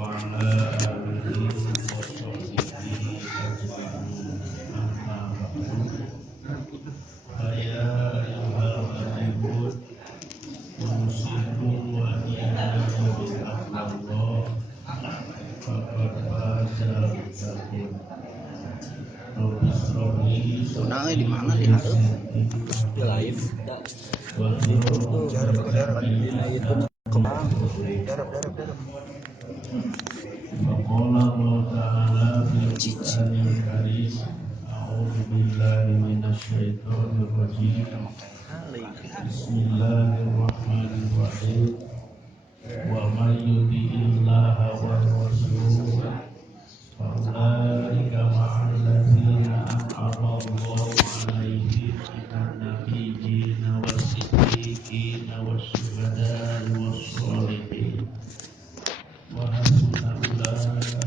وعلى آله وصحبه أجمعين أما بعد فيا أيها الغالبون أوصيكم وإياي بتقوى الله فقد فاز المتقون. Tunai di mana di hadap di live di YouTube di YouTube kembang darab Faqala Allah Ta'ala fil Qur'anil Karim A'udzu billahi minasyaitonir rajim Bismillahirrahmanirrahim Wa may yuti'illaha war rasul فأولئك مع الذين أنعم الله عليهم من النبيين والصديقين والشهداء والصالحين وحسن أولئك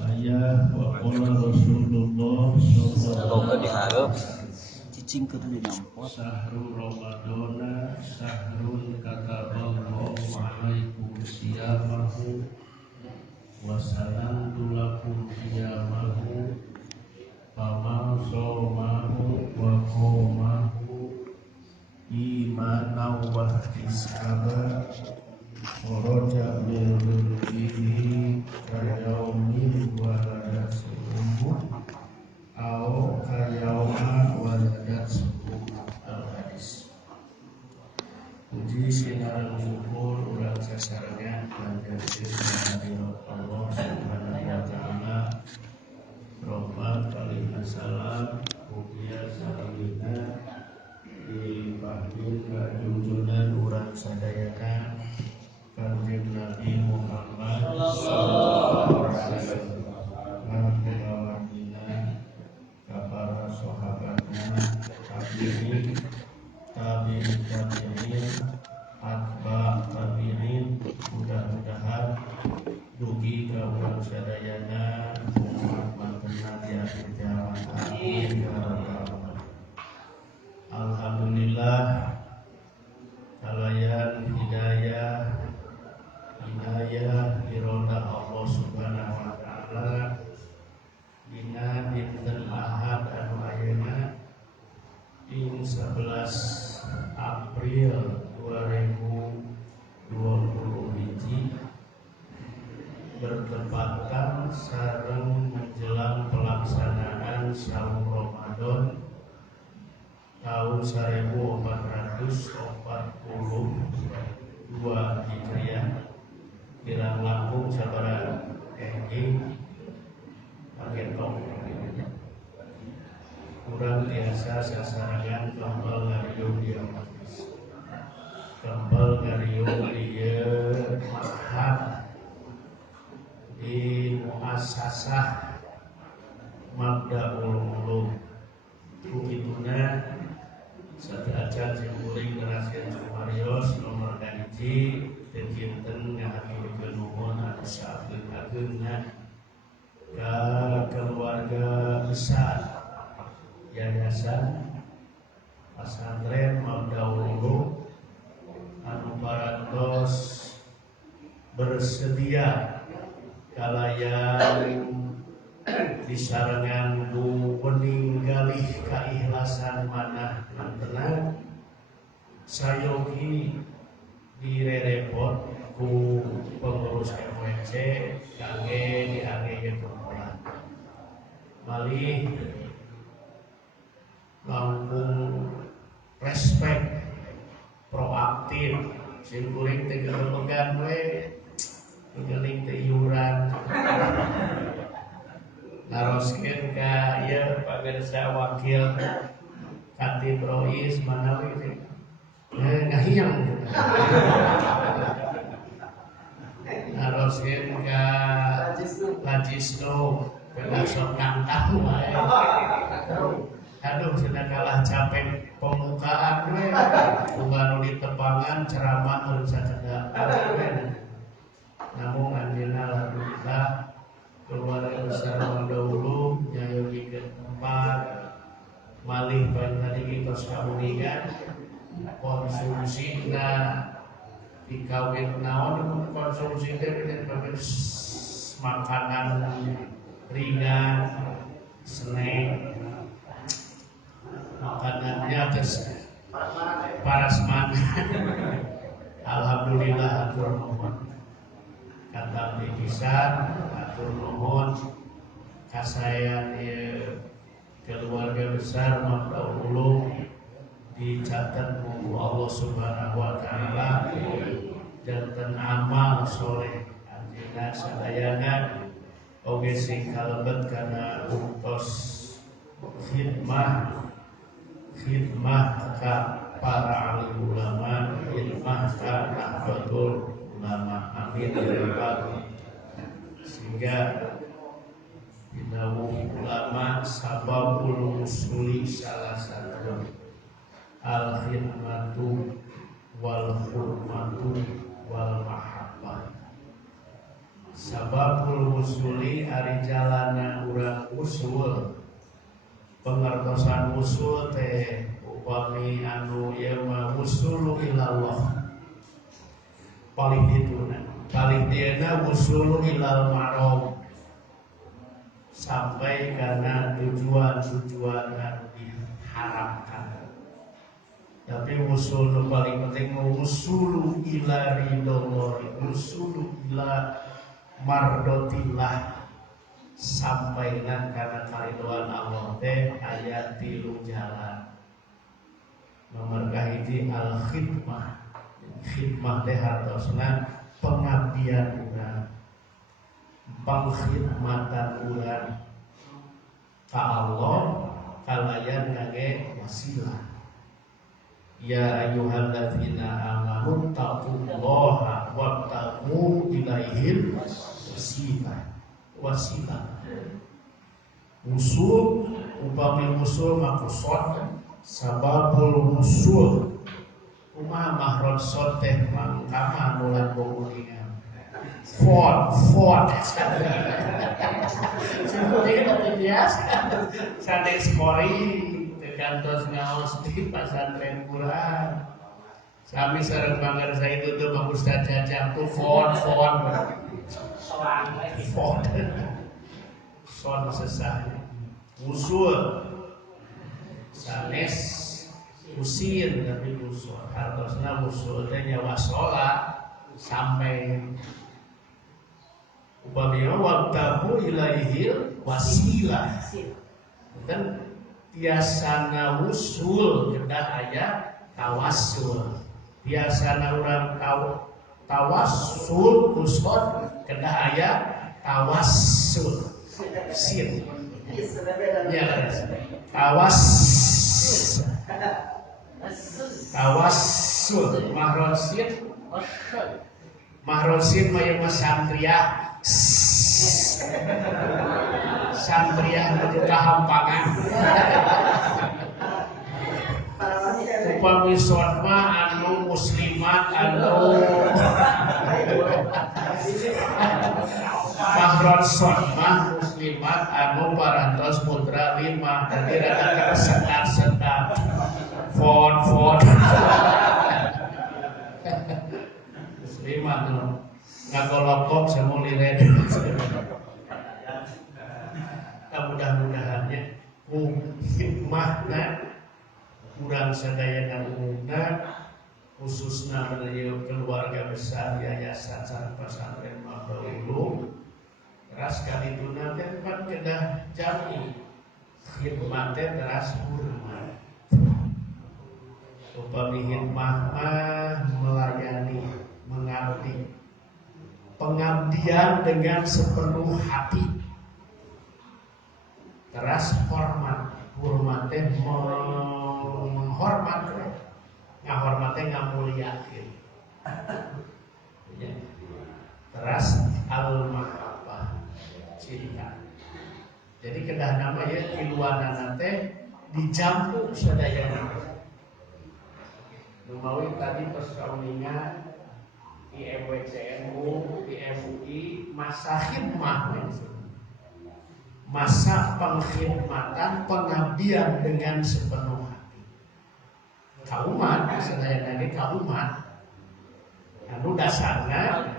Ayah wa qala Rasulullah sallallahu cicing ke di nampot Sahrul Ramadana sahrul kataballahu alaikum siyamahu wa sanantu lakum qiyamahu faman somahu wa qomahu imanan wa ihtisaba kharaja min dhulmihi kayaumin waladat sumuh au kayauma waladat sumuh al-hadis. Puji sinaran syukur urang sasarengan panjenengan hadirat Allah Subhanahu wa taala. Rahmat alaihi salam mugia salina dipahkeun ka junjungan urang sadayana Kanjeng Nabi Muhammad sallallahu alaihi wasallam. Para sahabatnya, tabi'in, atba tabi'in, mudah-mudahan dugi ka urang sadayana rahmatna di akhir zaman. Amin ya rabbal alamin. Alhamdulillah kalayan hidayah iroda Allah Subhanahu wa taala dina dinten Ahad anu ayeuna ing 11 April 2020 bertepatan sareng menjelang pelaksanaan Saum Ramadan tahun 1442 Hijriah kirang langkung sabaraha enjing pagetong kurang biasa sasarangan kembal ngariung dia majlis kembal ngariung dia mahad di muassasah Mabdaul Ulum begituna sadaya jeung Rasul Marios nomor kahiji dinten ngahaturkeun nuhun anu saageng-agengna ka keluarga besar Yayasan Pesantren Mabdaul Ulum anu parantos bersedia kalayan disarengan ku peninggalih kaikhlasan manah mantenang sayogi direrepot ku pengurus MWC kangge diangge kumpulan malih langkung respek proaktif sing kuring teh gelogan we geling teh iuran naroskeun ka ieu pamirsa wakil Khatib Rois manawi teh ngahiyang naroskeun ka Lajisno kena sok nantang wae aduh sudah kalah capek pembukaan we unggal di tepangan ceramah mun sacedak namun anjeunna alhamdulillah keluarga besar Mabdaul nyayogikeun tempat malih pan tadi kita saunigan konsumsina dikawin naon konsumsi teh makanan ringan, snack, makanannya terus parasman. Alhamdulillah atur nuhun kata pisan atur nuhun kasayan keluarga besar Mafdaul Ulum dicatat ku Allah Subhanahu wa taala janten amal soleh anjeunna sadayana oge sing kalebet kana uktos khidmah ka para alim ulama, khidmah ka nahdlatul ulama. Amin ya rabbal. Sehingga binawu ulama sababul usuli salah satu al khidmatu wal hurmatu wal mahabbah. Sababul usuli ari jalana urang usul. Pengertosan usul teh upami anu ieu mah usulu ilallah. Paling dituna, paling dieuna usulu ilal ma'ruf. Sampai karena tujuan-tujuan anu diharapkan. Tapi usul nu paling penting usulu ila ridho, usulu ila mardotillah. Sampai karena karidoan Allah teh aya 3 jalan. Nomor kahiji al khidmah. Khidmah teh hartosna pengabdian urang. Pengkhidmatan urang ka Allah kalayan kage wasilah. Ya ayyuhalladzina amanu taqullaha wabtaghu ilaihil wasilah. Usul upami usul maksud sababul usul kumaha mahrod sot teh mangkama nulan kuningan fort seperti itu biasa sate skori tekantos ngaos di pesantren Quran sami sareng pangarsa itu tuh Pak Ustaz Jajang tuh fort son sesah usul sanes usin tapi usul hartosna usul teh nyawa sholat sampai upamina wabtahu ilaihil wasilah dan biasana usul kedah aya tawassul biasana urang tawassul usul kedah aya tawassul sin ya tawassul mahrosin maya santriah menuju kahampangan upami sotma anu muslimat anu mahron sotma muslimat anu parantos putra 5 jadi rada setar fon muslimat nu ngagolokok semuli red mudah-mudahannya hikmahna kurang sadayana umumna khususna menuju keluarga besar yayasan sareng pesantren Mafdaul Ulum teras kadituna teh pan kedah jami khidmat teh teras hurmat upami hikmah melayani mengabdi pengabdian dengan sepenuh hati teras hormat teh menghormat ngahormat teh ngamuliakeun teras al mahabbah cinta jadi kedah nama ya kiluanana teh dicampur sadayana numawi tadi persaunian IMWCNU, IMUI masa khidmah masa pengkhidmatan pengabdian dengan sepenuh hati kaumat sadayana ge kaumat anu dasarna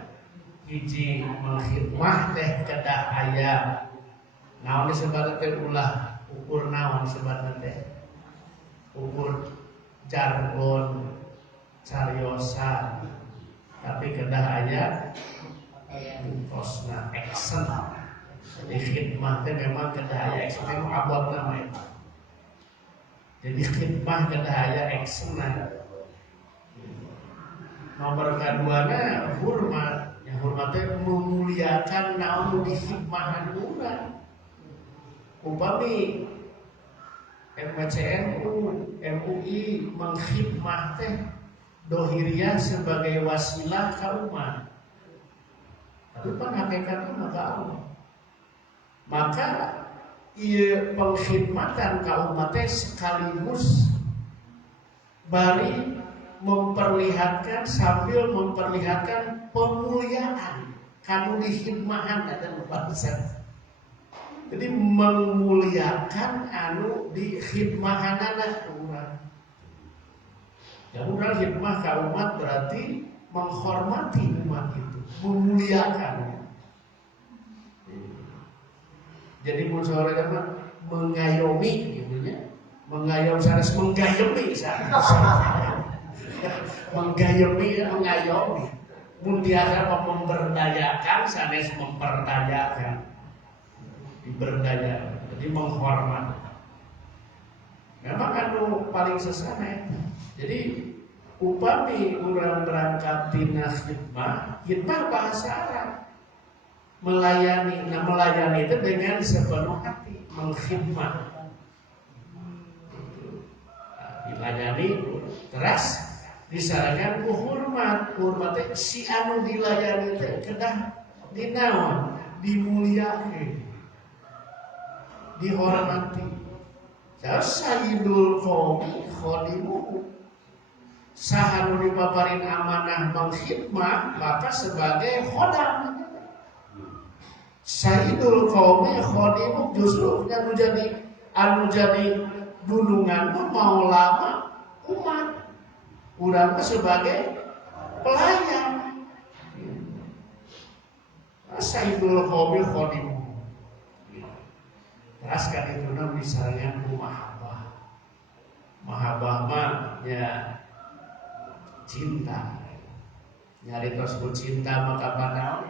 hiji menghikmah teh kedah aya naon disebut teh ulah ukur naon disebut teh ukur jargon cariosan tapi kedah aya tosna action. Jadi khidmah teh memang kedah aya action teh abot nama itu. Jadi khidmah kedah aya action. Nomor kaduana hormat. Yang hormatnya memuliakan naon di khidmahan urang. Upami MCNU, MUI mengkhidmah teh dohiriyah sebagai wasilah ka umat. Tapi pan hakikatna maka Allah. Maka ieu pengkhidmatan ka umat teh sekaligus bari memperlihatkan sambil memperlihatkan pemuliaan kanu dikhidmahan dan bangsa. Jadi memuliakan anu di khidmahanana urang. Ya urang khidmah ka umat berarti menghormati umat itu, memuliakan. Jadi mun saurega mah mengayomi gitu nya. Mengayom sanes menggayomi sanes. Menggayomi dan mengayomi. Mun biasa memberdayakan sanes memperdayakan. Diberdaya, jadi menghormat. Memang anu paling sesana. Jadi upami urang berangkat tina khidmah, khidmah bahasa Arab. Melayani, nah melayani itu dengan sepenuh hati, mengkhidmah. Dilayani terus disarankan ku hormat, hormatnya si anu dilayani teh kedah dinaon, dimuliakeun. Dihormati. Sayyidul qaumi khadimuhu. Sahanu dipaparin amanah mengkhidmah maka sebagai khodam. Sayyidul qaumi khadimuhu justru anu jadi dulungan mau lama umat. Urang sebagai pelayan. Sayyidul qaumi khadimuhu. Askan itu nam misalnya mahabbah. Mahabbah mah ya cinta. Nyari tos ku cinta maka panaon?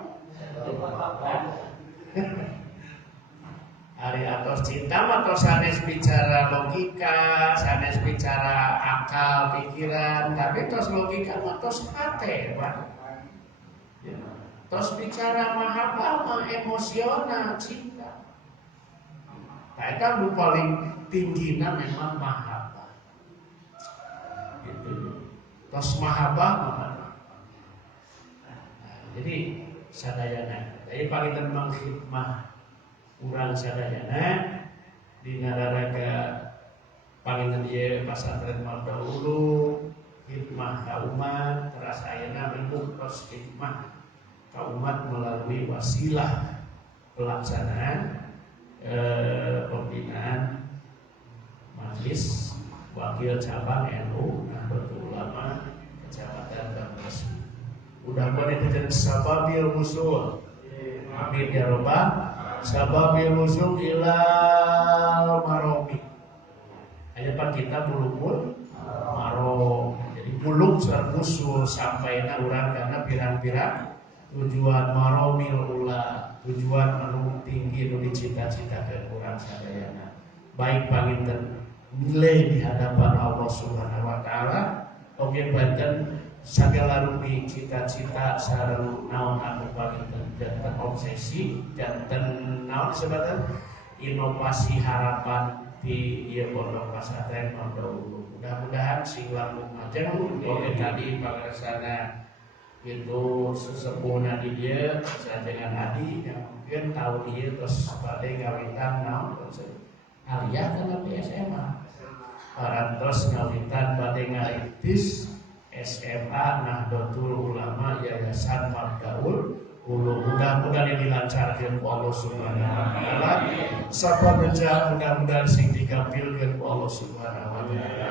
Hari atos cinta mah tos sanes bicara logika, sanes bicara akal, pikiran, tapi tos logika mah tos hate, Pak. Ya. Tos bicara mahabbah mah emosional, cinta. Eta nu paling tinggina memang mahabbah. Gitu. Tos mahabbah mah. Jadi sadayana, jadi panginten mangkhidmah urang sadayana di nararaga panginten ieu pasantren Mardahulu khidmah ka umat teras ayeuna bentuk tos khidmah ka umat melalui wasilah pelaksanaan pembinaan Majelis Wakil Cabang NU Nahdlatul Ulama Kecamatan Bangkasu. Mudah-mudahan itu jadi sababil usul. Amin ya robbal. Sababil usul ilal maromi. Hanya pak kita bulukul marom. Jadi buluk surat usul sampai na urang karena pirang-pirang tujuan maromil ula. Tujuan anu tinggi nu dicita-citakeun urang sadayana. Baik panginten nilai di hadapan Allah Subhanahu wa taala oge banten sagala rupi cita-cita sareng naon anu panginten janten obsesi janten naon disebutna inovasi harapan di ieu pondok pesantren Mardahulu. Mudah-mudahan sing langkung majeng oge tadi pangarsana itu sesepuhna di dia dengan Adi yang mungkin tahu dia terus pada ngawitan naon aliyah kana di SMA parantos ngawitan pada ngaritis SMA Nahdlatul Ulama Yayasan Mardahul Ulu. Mudah-mudahan ini dilancarkan ku Allah Subhanahu wa taala sapabeja mudah-mudahan sing digampilkeun ku Allah Subhanahu wa taala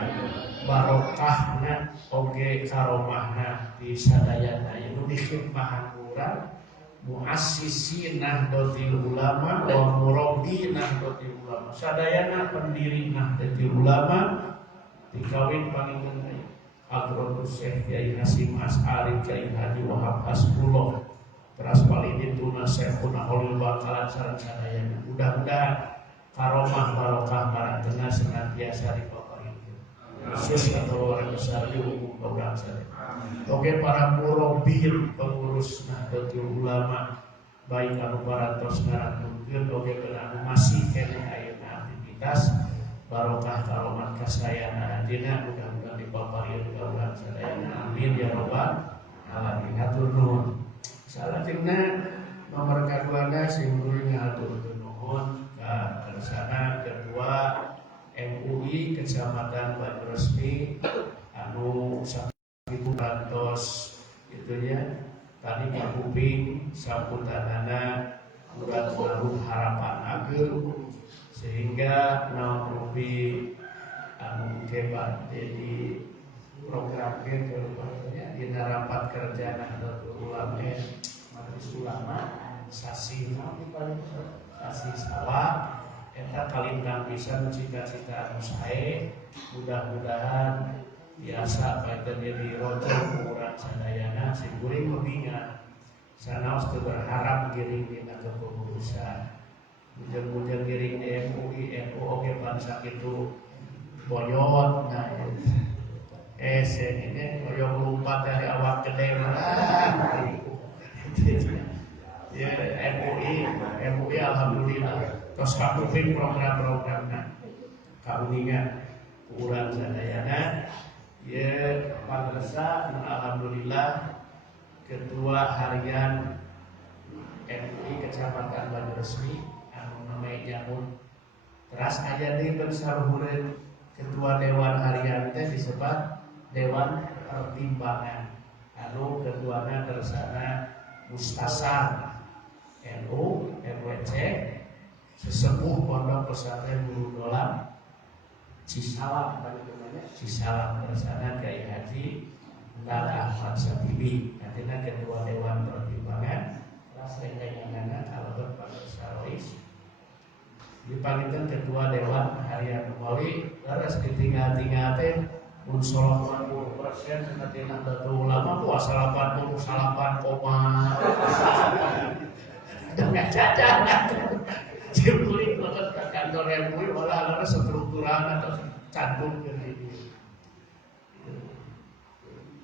barokahna oge karomahna di sadayana. dikhidmahan urang muassisi Nahdlatul Ulama wa murabbi Nahdlatul Ulama. Sadayana pendiri Nahdlatul Ulama dikawin panginten Hadratus Syekh Kyai Hasyim Asy'ari Kyai Haji Wahab Hasbullah teras walidin tuna Syekhuna Holil Bakalan sareng sadayana. Mudah-mudahan karomah barokah marantena senantiasa dipaparinkeun. Khusus keluarga besar di umum urang sadaya. Oke para murabbi pengurus Nahdlatul Ulama baik anu parantos ngarantunkeun oge anu masih keneh ayeuna aktivitas barokah karomat kasayana dina mudah-mudahan dipaparinkeun ka urang sadayana. Amin ya rabbal alamin. Hatur nuhun. Salajengna nomor kaduana sing kuring ngaturkeun nuhun ka kersana Ketua MUI Kecamatan Banyuresmi anu sakitu kantos itunya tadi kapuping sambutanana urang ngaruh harapan ageung sehingga naon rupi anu kebat jadi program ke dina rapat kerja Nahdlatul Ulama Majelis Ulama sasi sawah eta kalintang pisan cita-cita anu sae mudah-mudahan biasa baik jadi rojo urang sadayana sing kuring membinga sanaos teu berharap giring dina kepengurusan mudah-mudahan giring di MUI NU oge pan sakitu boyot nah ini boyong lompat dari awak gede mana ya MUI alhamdulillah tos kapuping program-programna kauningan urang sadayana ya pangresa alhamdulillah ketua harian MUI Kecamatan Banyuresmi anu namanya nyamut teras aya di pensaluhureun ketua dewan harian teh disebut Dewan Pertimbangan anu ketuana kersana Mustasar NU MWC sesepuh Pondok Pesantren Nurul Dolam Cisalam kersana Kyai Haji Ndara Ahmad Sabibi nantina ketua Dewan Pertimbangan ras rendenganana kalebet Pak Sarois dipanggilkan ketua Dewan Harian Umawi laras ditinggal-tinggal teh mun 90% nanti Nahdlatul Ulama puasa 88 dengan cacat cipulik banget ke kantor MUI olah laras strukturan atau cantum gitu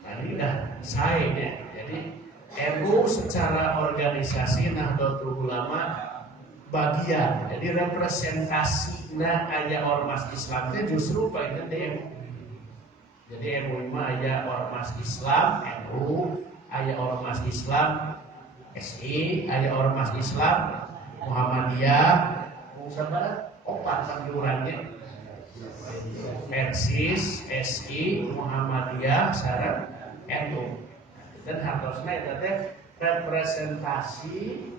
tadi udah saya jadi MU secara organisasi Nahdlatul Ulama bagian jadi representasinya aya ormas Islam itu justru bagian dari MUI jadi MUI mah aya ormas Islam NU aya ormas Islam SI aya ormas Islam Muhammadiyah sabar opat samjurannya Persis SI Muhammadiyah sareng NU dan hartosna eta teh representasi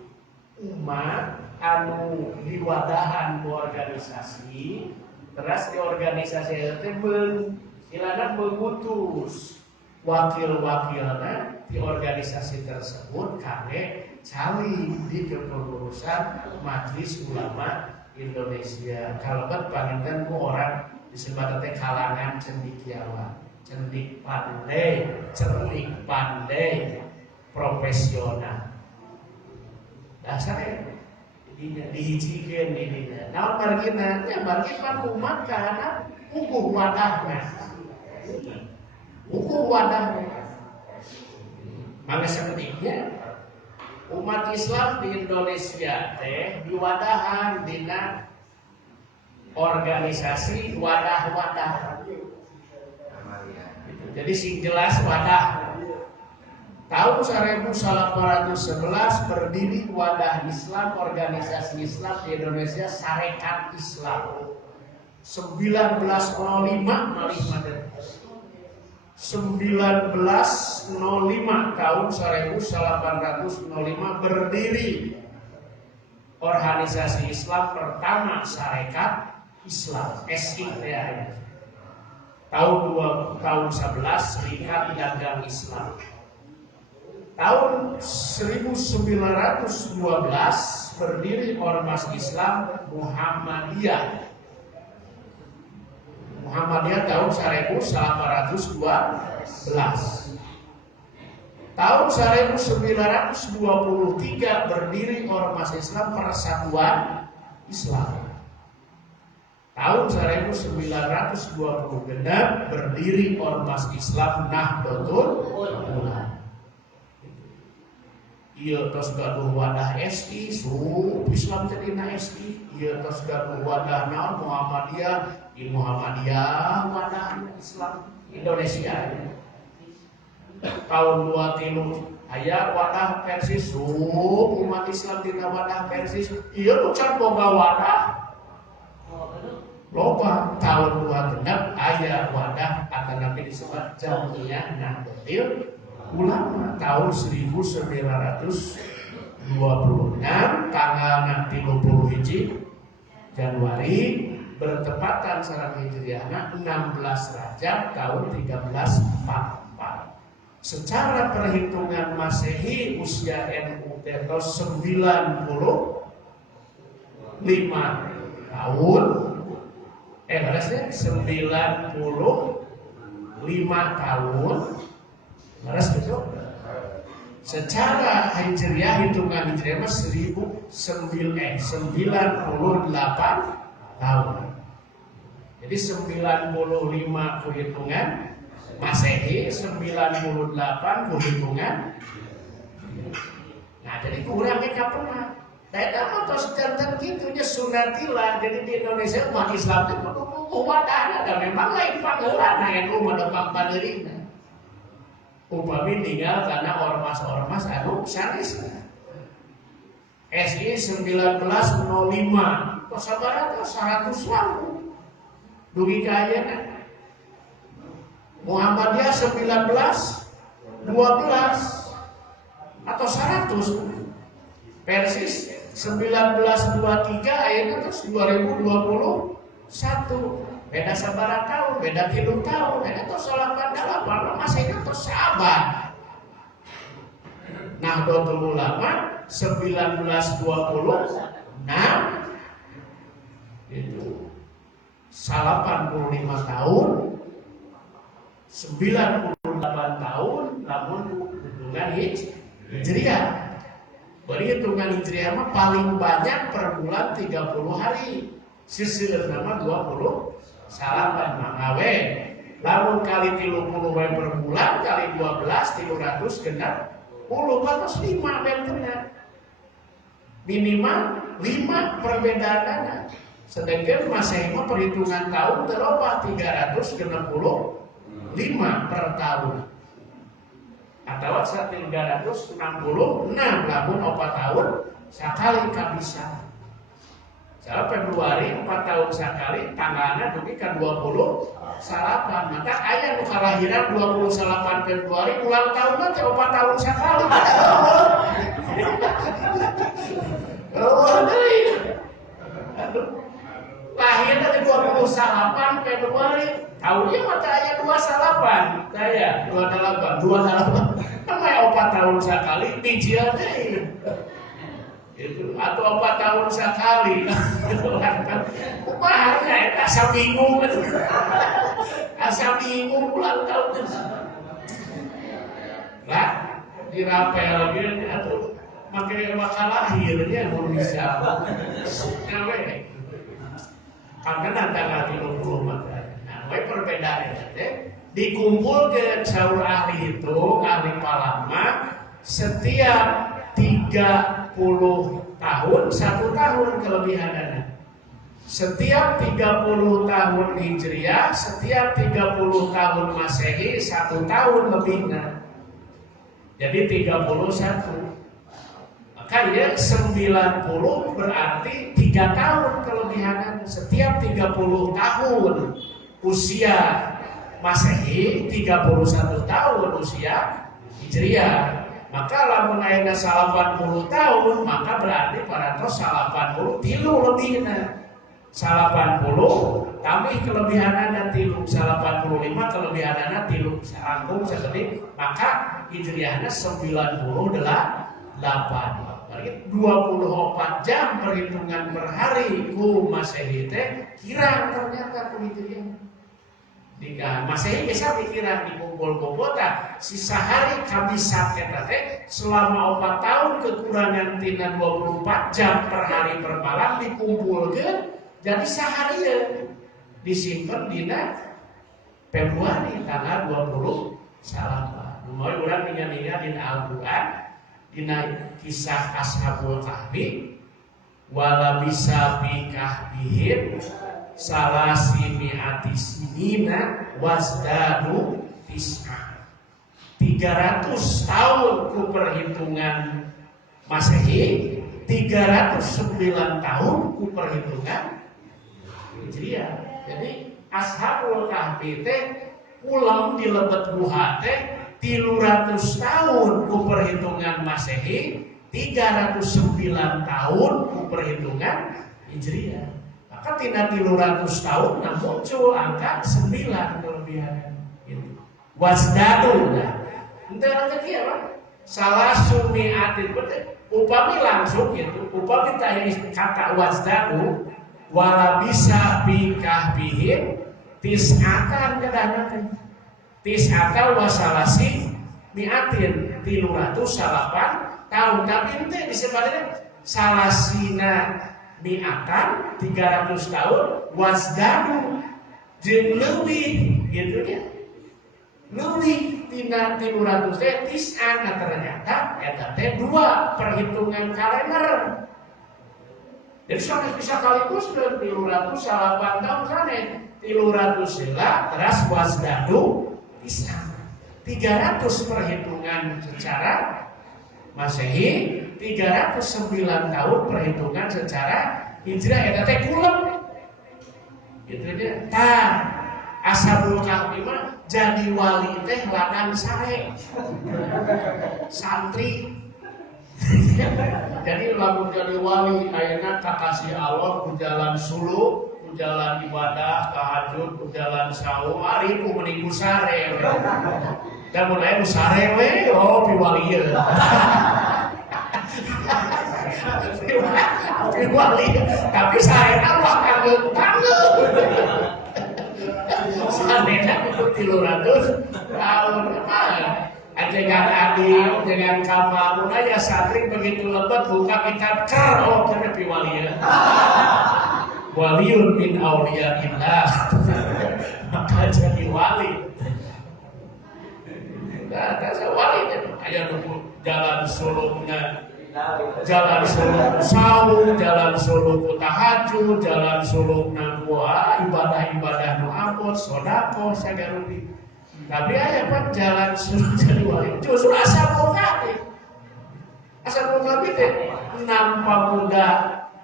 umat anu diwadahan ku organisasi teras di organisasi itu istilahnya mengutus wakil-wakilnya di organisasi tersebut kangge cali di kepengurusan Majelis Ulama Indonesia kalebet panginten ku orang disebut teh kalangan cendekiawan cerdik pandai profesional dasarnya dihijikeun di dina naon margina nya margi pan umat kana uguh wadahna mangga saeutiknya umat Islam di Indonesia teh diwadahan dina organisasi wadah-wadah jadi sing jelas wadah tahun 1811 berdiri wadah Islam organisasi Islam di Indonesia Sarekat Islam 1905 malih maden 1905 tahun 1805 berdiri organisasi Islam pertama Sarekat Islam SI ya. Tahun 11 Serikat Dagang Islam Tahun 1912 berdiri Ormas Islam Muhammadiyah. Muhammadiyah tahun 1812. Tahun 1923 berdiri Ormas Islam Persatuan Islam. Tahun 1920 genap berdiri Ormas Islam Nahdlatul Ulama. Ieu tos gaduh wadah SI, Islam jadi SI. Ieu tos gaduh wadah naon Muhammadiyah, Muhammadiyah wadah Islam Indonesia. Tahun 23 aya wadah Persis, umat Islam dina wadah Persis. Ieu bukan boga wadah. Loba tahun 26 aya wadah akan nabi disebut Jamiah Nahdlatul Ulama tahun 1926 tanggal 31 Januari bertepatan sareng Hijriahna 16 Rajab tahun 1344. Secara perhitungan Masehi usia NU tetos 95 tahun. Berasnya 95 tahun. Beras gitu. Secara Hijriah hitungan Hijriah 98 tahun. Jadi 95 ku hitungan Masehi, 98 ku hitungan. Nah, jadi kurangnya kapan? Daerah atau sedanten gitunya sunatilah. Jadi di Indonesia umat Islam itu kudu wadah dan memang lain panggilan NU mendepak panderina. Upami tinggal karena ormas-ormas anu sanes. SI 1905 kok sabaraha 100 tahun. Dugi ka ayeuna. Muhammadiyah 1912 atau 100. Persis 1923 ayeuna terus 2021. Beda sabaraha tahun, beda 3 tahun, beda tos 88 masih itu sahabat. Nahdlatul Ulama 1926 itu 85 tahun, 98 tahun, namun hitungan Hijriah. Bari hitungan Hijriah mah paling banyak per bulan 30 hari. Sisileun nama 20 salapan mangawe. Lamun kali 30 wae per bulan kali 12 300 genap 10 patos 5 benterna. Minimal 5 perbedaanna. Sedangkan Masehi mah perhitungan tahun teroba 365 per tahun. Atau 366 lamun 4 tahun sakali kabisa. Februari 4 tahun sekali tanggalnya dugi ke 20 salapan. Maka ayah nu kalahiran 28 Februari ulang tahun nanti 4 tahun sekali. Lahir nanti 28 Februari tahunnya mata ayah 28 saya 28 namanya 4 tahun sekali dijian deh. Itu atau 4 tahun sekali kumahnya itu asa bingung ulang tahun lah dirapel gitu atau pakai wakal lahirnya belum bisa ngawe karena tanggal 30 makanya nah perbedaannya dikumpul ke saur ahli itu ahli palama setiap 30 tahun 1 tahun kelebihannya. Setiap 30 tahun Hijriah, setiap 30 tahun Masehi 1 tahun lebihnya. Jadi 31. Maka dia 90 berarti 3 tahun kelebihannya. Setiap 30 tahun usia Masehi, 31 tahun usia Hijriah. Maka lamun ayeuna 80 tahun maka berarti parantos 80 tilu lebihna 80 tambah kelebihanana tilu 85 kelebihanana tilu sarangkum seperti maka Hijriahna 98. Berarti 24 jam perhitungan per hari ku Masehi teh kirang ternyata ku Hijriah. Jika Masehi bisa pikiran dikumpul-kumpulkan sisa hari kabisat eta teh selama 4 tahun kekurangan tina 24 jam per hari per malam dikumpulkan jadi seharian disimpan dina Februari tanggal 20 Salapan. Mau urang ningan-ningan dina Al-Qur'an dina kisah Ashabul Kahfi wala bisa bikahbihim salasi mi'ati sinina wasdadu tis'a. 300 tahun ku perhitungan Masehi, 309 tahun ku perhitungan Hijriah. Jadi Ashabul Kahfi teh pulang di lebet buha teh 300 tahun ku perhitungan Masehi, 309 tahun ku perhitungan Hijriah. Maka tina 300 tahun nah muncul angka 9 kelebihan gitu. Wasdadu nah. Ente lagi apa? Salah sumiatin betul. Upami langsung gitu. Upami tadi kata wasdadu wala bisa bikahbihim tis'atan kadang-kadang. Tis'atan wasalasi miatin 308 tahun. Tapi ente disebutnya salasina mi'atan 300 tahun wasdadu jeung leuwih gitu ya. Leuwih tina 300 teh tis'an ternyata eta teh 2 perhitungan kalender. Jadi sampai bisa kaligus ke 308 tahun sana 300 sila teras wasdadu tis'an. 300 perhitungan secara Masehi, 309 tahun perhitungan secara Hijriah eta teh kulem. Gitu dia. Tah Ashabul Kahfi mah jadi wali teh ladang sare. Santri. Jadi lamun jadi wali ayeuna kakasih Allah ku jalan suluk, ku jalan ibadah, tahajud, ku jalan saum, ari ku meniku sare. Dan mulai usare we, oh piwalieu. Piwali, tapi saya Allah kagum banget. Sanena itu 300 tahun kemarin. Dengan adik, dengan kamu, ya santri begitu lebat buka kitab ker, oh kena piwalieu. Waliun min auliyaillah. Maka jadi wali. Ada wali aya nu jalan sulukna jalan suluk saum, jalan suluk tahajud, jalan sulukna ibadah-ibadah nu ampun, sedekah sagarudi. Tapi aya pan jalan suluk jadi wali justru Ashabul Kahfi. Ashabul Kahfi teh nampa muda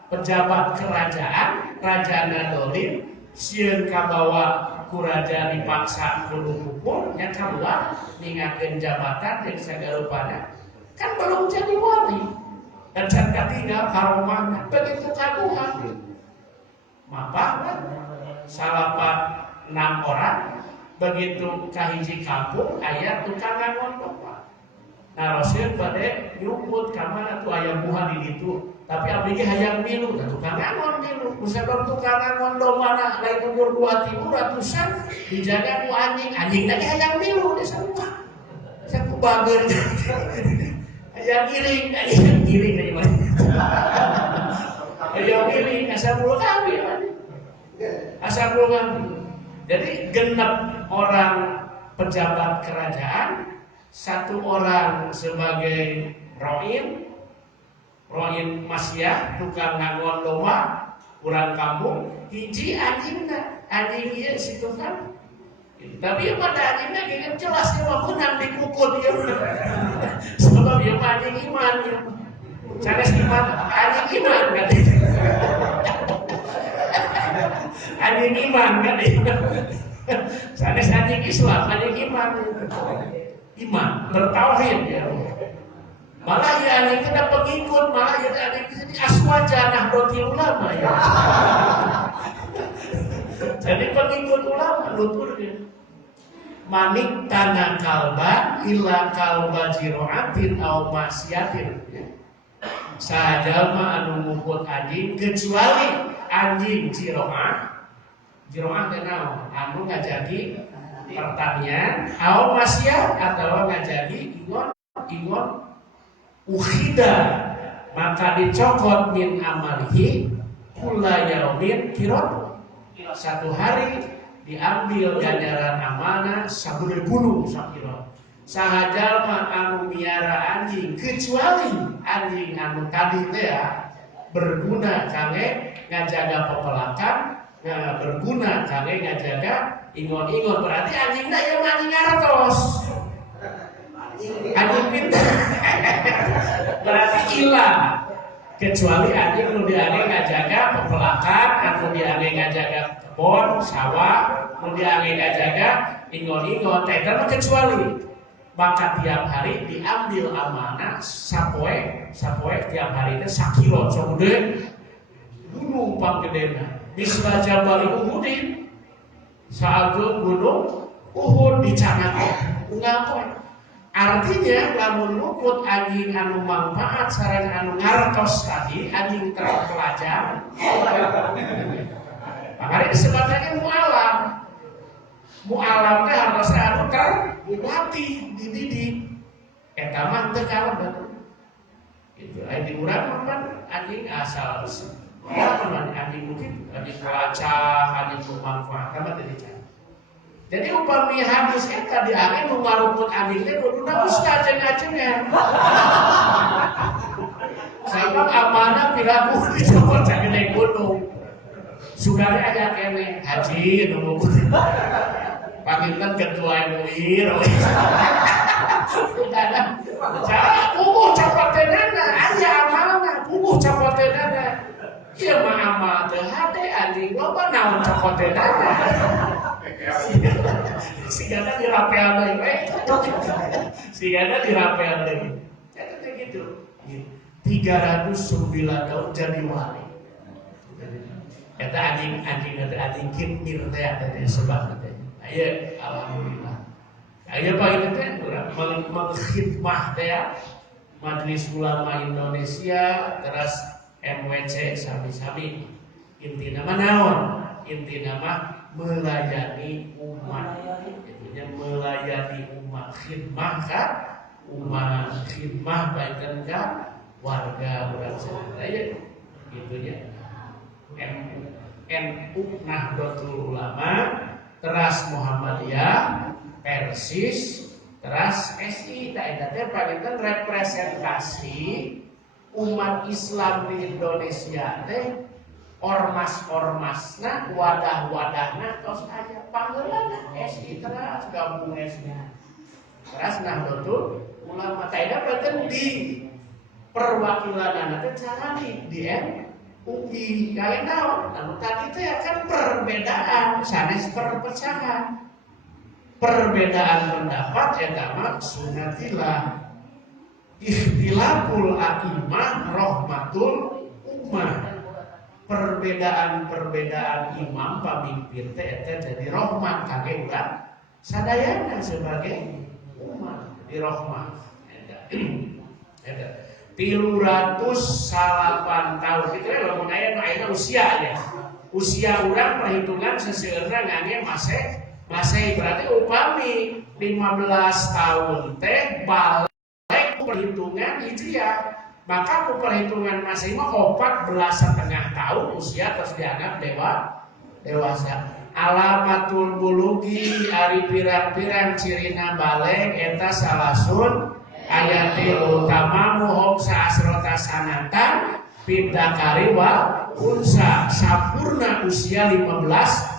pejabat kerajaan, Rajana Dolim sieun kabawa ku raja dipaksa kudu hukum nya kaluar ningakeun jabatan jeung sagarupana kan belum jadi wali dan can katinggal karomahna begitu kaduhan maka salapan 6 orang begitu kahiji kampung aya tukang ngangon domba. Nah Rasul bade nyumput ka mana tuh aya buah di ditu tapi abdi ge hayang milu tukang ngangon milu musabab tukang ngangon domba lain umur 2000 ratusan dijaga ku anjing lagi hayang milu di sana saku bager hayang giring dari mana hayang giring Ashabul Kahfi Ashabul Kahfi. Jadi genep orang pejabat kerajaan, 1 orang sebagai roin masyah, tukang ngangon domba, urang kampung, hiji anjingna, anjing ieu si tukang. Tapi pada anjingna geus jelas dia mah menang dikukut ieu. Sebab ieu mah anjing iman ieu. Sanes iman, anjing iman katanya. Anjing iman kan sanes anjing Islam, anjing iman bertauhid ya. Malah ya anjing itu pengikut, malah ya anjing itu aswaja nahdlatul ulama ya. Jadi pengikut ulama lutur dia. manik tanah kalban ila kalba jiroatin au masyatin. Sajalma anu ngukut anjing kecuali anjing jiroah. Jiroah kenal anu ngajadi pertanian au masyat atau ngajadi ingon ukhida maka dicokot min amalihi kula yaumin kirot. Satu hari diambil ganjaran amanah sabule gunung sakira. Sahajalma anu miara anjing kecuali anjing anu tadi teh ya berguna kangge ngajaga pepelakan, berguna kangge ngajaga ingon-ingon. Berarti anjingna ieu mah anjing ngartos. Anjing pintar. Berarti ilang. Kecuali anjing nu diane ngajaga pepelakan, anu diane ngajaga kebon, sawah, nu diane ngajaga ingon-ingon, teh mah kecuali. Maka tiap hari diambil amanah sapoe tiap hari teh sakilo sok gede gunung panggedena misla jabal Uhudin saageuh gunung Uhud dicangat ngapoe. Artinya lamun luput anjing anu manfaat sareng anu ngartos tadi anjing terpelajar makanya disebutnya mu'alam. Mu'alam teh harusnya anu terlatih, dididik. Eta mah teu kalem betul. Gitu. Ai di urang mah anjing asal anjing mungkin anjing pelacak, anjing bermanfaat mah teu dicari. Jadi upami hadis eta diange nu ngaruput anjing teh kuduna ustaz jeung ajengan. Sabab amanah piraku dicopot sagede gunung. Sugane aya kene haji nu panginten ketua MUI cara puguh capotenana aya amalna puguh capotenana ieu mah amal teu hade anjing loba naon capotenana sigana dirapean deui we sigana dirapean deui eta teh gitu 309 tahun jadi wali eta anjing teh anjing kitmir teh eta sebab teh. Ayo, alhamdulillah. Ayo Pak ini teh mengkhidmah teh ya. Majelis Ulama Indonesia terus MWC sami-sami. Intina mah naon? Intina mah melayani umat. Intinya melayani umat, khidmah kan? Umat khidmah baikkan kan warga berasal. Ayo, gitunya. NU Nahdlatul Ulama, teras Muhammadiyah, Persis, teras SI. Eta teh panginten representasi umat Islam di Indonesia teh ormas-ormasna, wadah-wadahna tos aya panggeulana SI teras gabung SI. Teras Nahdlatul Ulama teh berarti di perwakilanana teh carani di UPI kalian tahu, anu tadi itu ya kan perbedaan, sanes perpecahan, perbedaan pendapat ya sama sunnatillah, ikhtilaful a'imah rahmatul ummah, perbedaan imam pamimpin teh jadi rahmat kage urang sadayana sebagai umat di rahmat. Eta 308 tahun itu ya lamun aya usia ya. Usia urang perhitungan seseueurna ngangge Masehi berarti upami 15 tahun teh balik perhitungan Hijriah. Maka ku perhitungan Masehi mah 14,5 tahun usia terus dianggap dewasa. Alamatul bulugi ari pirang-pirang cirina balik eta salasun ayatil utama muhok saasrota sanatan pindakari wa unsa sampurna usia 15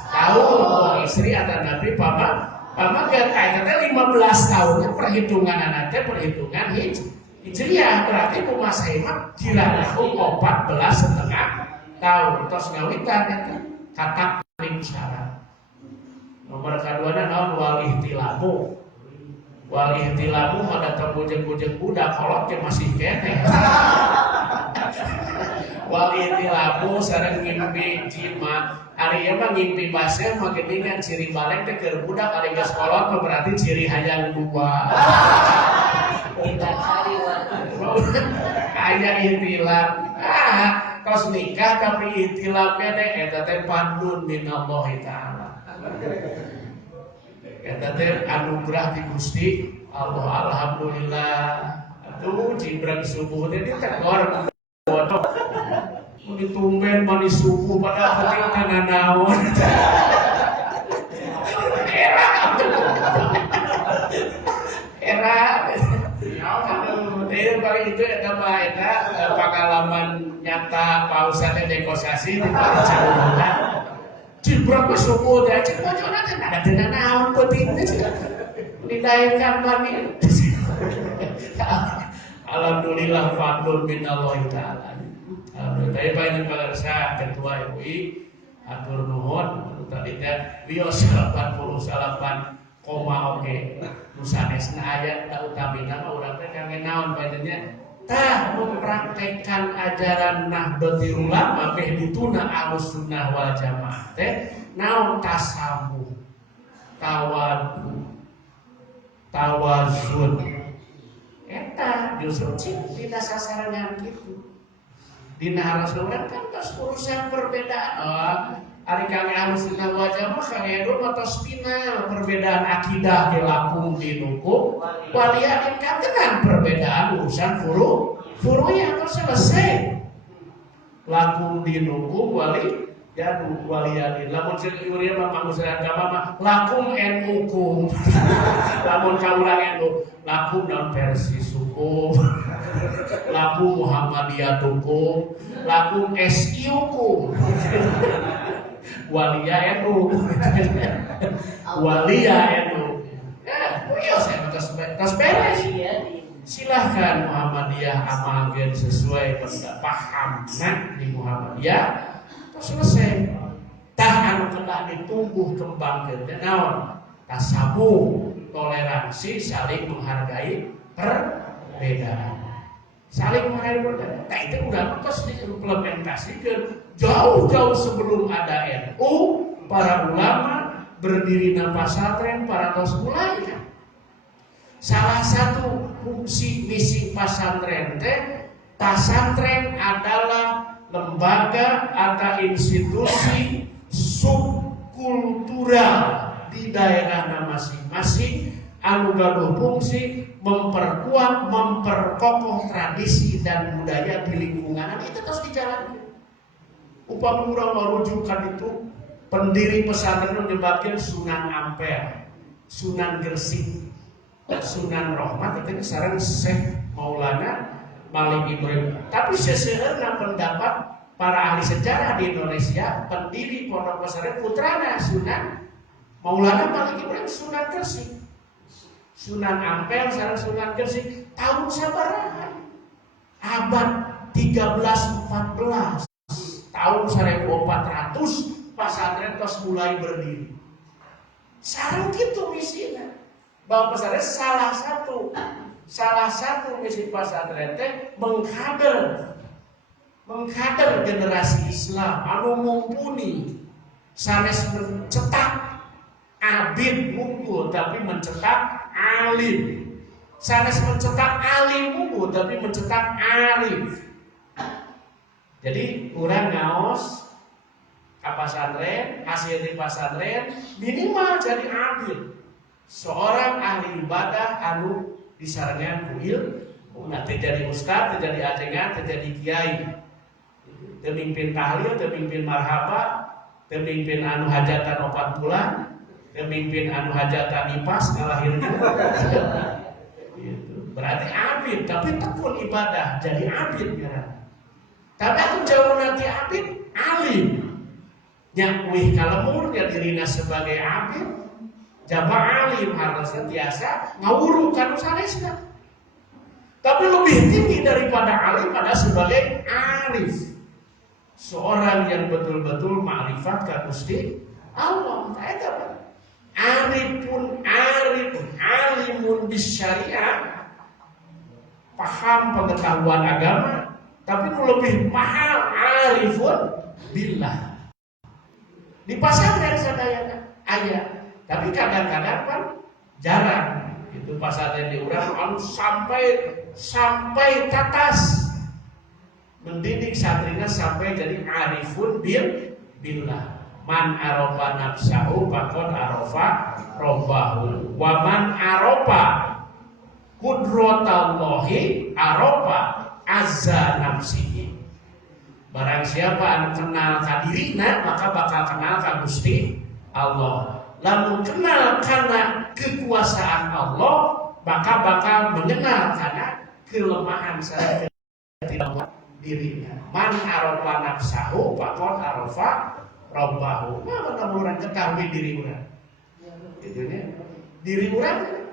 tahun wong istri atau nabi pamagat eta teh 15 tahunnya perhitungan anake perhitungan hijriah berarti ku Masehi mah kira-kira 14,5 tahun tos ngawitan eta kata paling syarat. Nomor kaduana naon wal ihtilamu. Wal ihtilamu pada tembujeng-bujeng budak kolot ke masih kene. wali tilamu sareng ngimpi jima. Ari ieu mah ngimpi basel mah geuningan ciri balik teh keur budak ari geus kolot mah berarti ciri hayang dua. Tidak sariwan. Aya ihtilaf. Tos nikah tapi ihtilafnya teh eta teh fadlun minallahi taala. Eta teh anugerah ti Gusti Allah. Alhamdulillah. Atuh cibrang subuh teh ditegor bodoh. Mun ditumben mani subuh pada penting kana naon. Era Aduh, paling itu eta mah eta pengalaman nyata pausatnya negosiasi di Cirebon. Cibrang ke subuh teh cek bojona teh ada teh naon penting teh. Dinaikkan mani. Alhamdulillah fadlun minallahi taala. Tapi panjenengan pagarsa ketua MUI atur nuhun tadi teh wios 88, oke nu sanesna aya da utamina mah urang teh kangge naon panjenengan tah mempraktekkan ajaran Nahdlatul Ulama beh dituna Ahlussunnah wal Jamaah teh naon tasawuf, tawazun eta justru tidak sasaran gitu. Dina Rasulullah kan tos urusan perbedaan. Ari kami Ahlussunnah wal Jamaah kami edo tos final perbedaan akidah dilakum di nuku. Waliyatin kan perbedaan urusan furu'nya tos selesai. Lakum di nuku wali ya waliyatin. Lamun ceureun mah pangusaha agama mah lakum NU-kum. Lamun kaurang NU lakum daun versi suku. Lakum Muhammadiyatukum, lakum SIukum. Walia NU. Walia NU. Ya, saya terus beres. Silahkan Muhammadiyah amalkan sesuai paham di Muhammadiyah. Terus selesai. Tahan kena ditumbuh kembangkan. Naon? Tasamu, toleransi, saling menghargai perbedaan. Saling menghargai perbedaan. Nah itu udah terus diimplementasikan jauh-jauh sebelum ada NU, para ulama berdiri pesantren, para tos mulai kan. Salah satu fungsi misi pesantren pesantren adalah lembaga atau institusi subkultural di daerah masing-masing anu gaduh fungsi memperkuat, memperkokoh tradisi dan budaya di lingkungan itu terus dijalankan. Upama urang merujukan itu pendiri pesantren menyebabkan Sunan Ampel, Sunan Gresik, Sunan Rohmat itu sareng Syekh Maulana Malik Ibrahim. Tapi seseorang pendapat para ahli sejarah di Indonesia pendiri pondok pesantren putrana Sunan Maulana Malik Ibrahim Sunan Gresik. Sunan Ampel sareng Sunan Gresik tahun sabaraha? Abad 13-14. Tahun 1400 pesantren tos mulai berdiri. Sareng kitu misinya. Bahwa pesantren salah satu misi pesantren teh mengkader generasi Islam anu mumpuni sanes mencetak abid unggul tapi mencetak alim. Sanes mencetak alim unggul tapi mencetak alim. Jadi urang ngaos ka pesantren, hasil di pesantren minimal jadi abid. Seorang ahli ibadah anu disarankan kuil, nanti jadi ustaz, jadi ajengan, jadi kiai. Temimpin tahlil, temimpin marhaba, temimpin anu hajatan 4 bulan, temimpin anu hajatan ipas ngalahirkeun. Gitu. Berarti abid, tapi tekun ibadah, jadi abid kan. Tapi aku jauh nanti abid, alim. Nya wih kalemur nya dirina sebagai abid, jaba alim harus sentiasa ngawuru kanu sanesna. Tapi lebih tinggi daripada alim adalah sebagai arif. Seorang yang betul-betul ma'rifat ka Gusti Allah. Eta apa? Arifun alimun bisyariah, paham pengetahuan agama, Tapi nu lebih mahal arifun billah. Di pesantren sadayana aya, tapi kadang-kadang kan jarang. Itu pesantren di urang anu sampai tatas mendidik santrinya sampai jadi arifun billah. Man arofa nafsahu faqad arofa rabbahu wa man arofa qudratallahi arofa azza nafsihi. Barang siapa anu kenal ka dirina maka bakal kenal ka Gusti Allah. Lamun kenal karena kekuasaan Allah maka bakal mengenal karena kelemahan sareng ketidakmampuan dirinya. Man arofa nafsahu faqad arofa rabbahu. Maka orang ketahui diri orang. Itunya diri orang.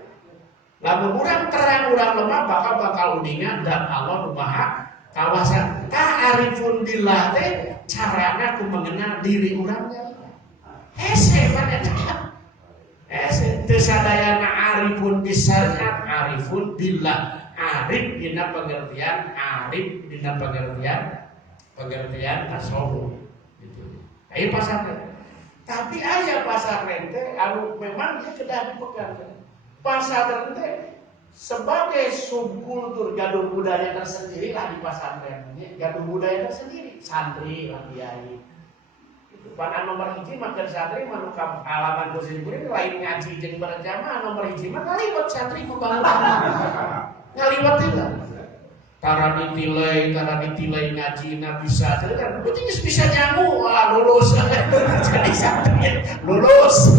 Lamun orang terang orang lemah bakal uningan dan Allah Maha kawasan. Ta'arifun billah teh carana ku mengenal diri orangnya. Ese mana ese teu sadayana arifun bisyariat arifun billah. Arif dina pengertian tasawuf. Ayo pasantren. Tapi aya pasantren teh anu memang dia kedah dipegang. Pasantren teh sebagai subkultur gaduh budaya tersendiri lah di pasantren. Gaduh budaya tersendiri, santri lah kiai. Itu pan nomor 1 makan santri manu alaman dosen kuring lain ngaji jeung berjamaah nomor 1 mah ngaliwat santri ku bangga. Ngaliwat teh. Tara ditilai ngaji na bisa kan berarti bisa nyamu lulus jadi santri lulus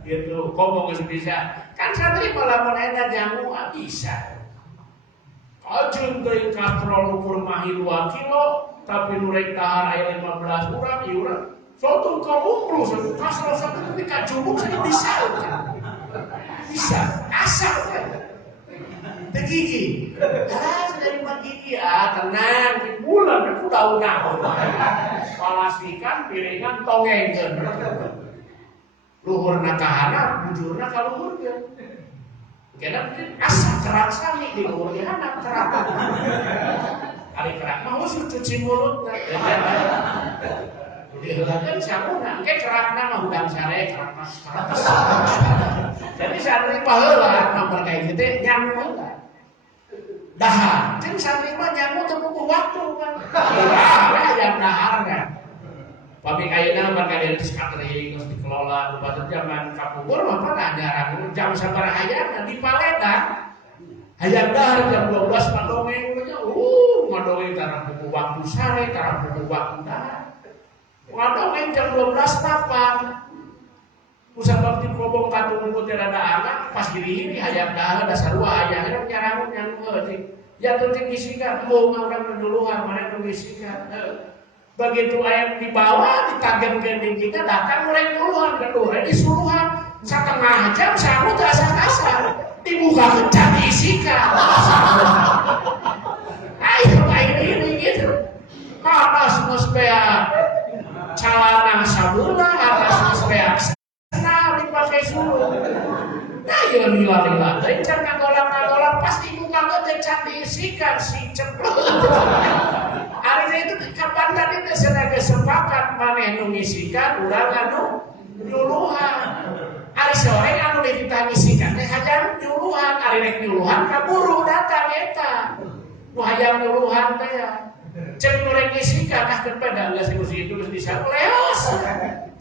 gitu ngomong bisa kan santri malah menaik nyamu bisa ajeng teuing katrol ukur mahil 2 kilo tapi nurek tahar aya 15 urang ieu urang sotung ka umroh kasro satu tapi ka jumuk saya bisa asal teu gigi dari gigi tenang bulan aku daun-daun palastikan piringan tongengkeun luhurna kahana bujurna ka luhurkeun kena asa kerak sami di luhur dihana kerak ari kerak mah usah cuci mulutna diheulakeun sabuna engke kerakna mah udang sare kerak jadi santri paheula nomor kayak gitu nyamu heula dahar, kan santri mah nyamu teu butuh waktu kan. Yang daharnya. Pabrik ayeuna mah kada geus kateuing geus dikelola lupa zaman kapubur mah pada jarang jam sabaraha hayangna di Paledan. Hayang dahar jam 12 madongeng nya madongeng karena buku waktu sare, karena buku waktu dahar. Madongeng jam 12 papan. Usah di kobong katung ku teh rada anak pas diri hayang dahar da sarua hayang nyarang nyang heuting. Ya teuing bisikan mau urang duluan mana nu bisikan. Begitu aya di bawah ditagemkeun di kita datang mulai duluan kedua disuruhan setengah jam samu teu asa-asa dibuka kencang bisikan. Ayo ini gitu. Atas geus bea calana sabeula atas geus bea dipakai suruh. Nah ya lila-lila teh can ngagolak-ngagolak pas dibuka teh can diisikan si ceplok. Ari itu kapan tadi teh sadaya sepakat maneh nu ngisikan urang anu nyuluhan. Ari sore anu kita ngisikan teh hajang nyuluhan, ari rek nyuluhan kaburu datang eta. Nu hayang nyuluhan teh cek nu rek ngisikan ah kepada geus itu geus disaleos.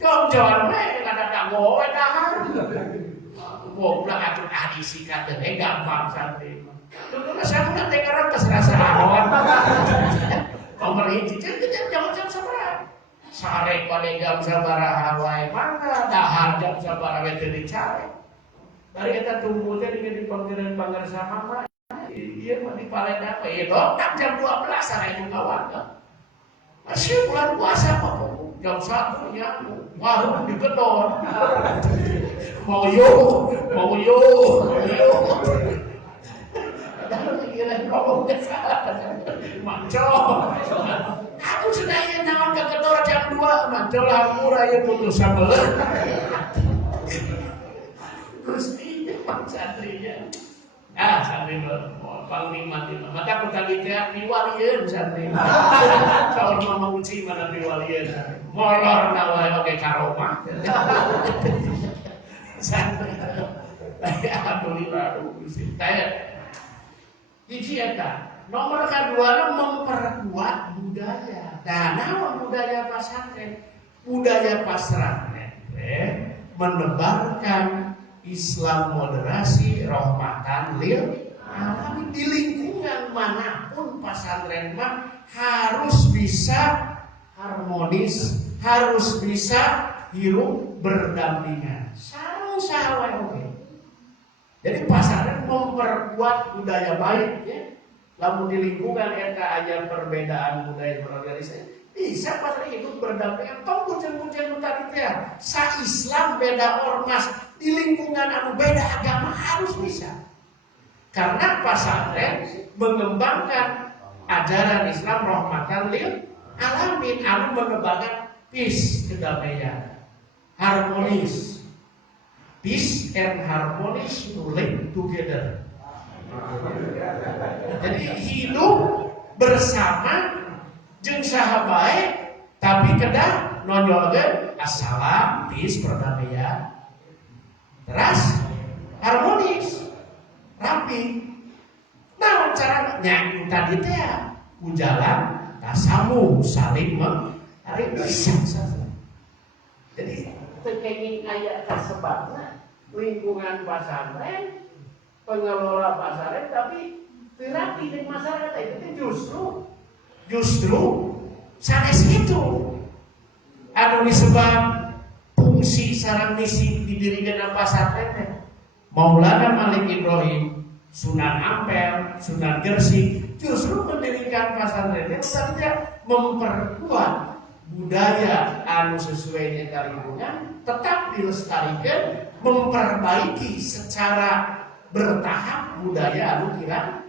Kong jawan we kada gowe dahar. Goblok atuh disikat teh gampang santri. Tunggu sampun teh karang terserasa awan. Nomor 1 jam sabaraha? Sare pada jam sabaraha wae mangga dahar jam sabaraha we teu dicare. Bari eta tunggu teh di panggilan pangarsa mama. Ieu mah di Paledan we ieu dokter jam 12 sare kawan. Masih bulan puasa mah jam 1 nya warung digedor. Mau yo. Mancol. Aku sudah ingin naon ke gedor jam 2, mancol hampura ya putus sabelah. Gusti Pak santrinya. Santri panglima mata petani teh piwalieun santri. Saur mama uci mana piwalieun. Molor nawa oge karomah. Santri. Alhamdulillah usi. Taya. Hiji eta. Nomor kedua memperkuat budaya. Nah, naon budaya pesantren? Budaya pesantren menebarkan Islam moderasi rahmatan lil alamin. Di lingkungan manapun pesantren mah harus bisa harmonis, harus bisa hirup berdampingan. Sareng saha wae. Jadi pesantren memperkuat budaya baik ya. Lamun di lingkungan eta aya perbedaan budaya berorganisasi, bisa pasal hidup berdampingan. Tong kucing-kucing tadi teh sa Islam beda ormas, di lingkungan anu beda agama harus bisa. Karena pesantren mengembangkan ajaran Islam rahmatan lil alamin, anu mengembangkan peace, kedamaian, harmonis. Peace and harmonies to live together. Jadi hidup bersama jeung saha bae tapi kedah nonjolkeun assalam, peace, perdamaian. Terus harmonis, rapi. Nah, cara nyanyi tadi teh ku jalan tasamu saling menghargai bisa. Jadi tekenging aya kasebabna lingkungan pesantren, pengelola pesantren tapi terapi di masyarakat itu justru sanes itu anu disebut fungsi sareng misi didirikan pesantren. Maulana Malik Ibrahim, Sunan Ampel, Sunan Gresik justru mendirikan pesantren tapi memperkuat budaya anu sesuai dengan lingkungan tetap dilestarikan, memperbaiki secara bertahap budaya anu kira.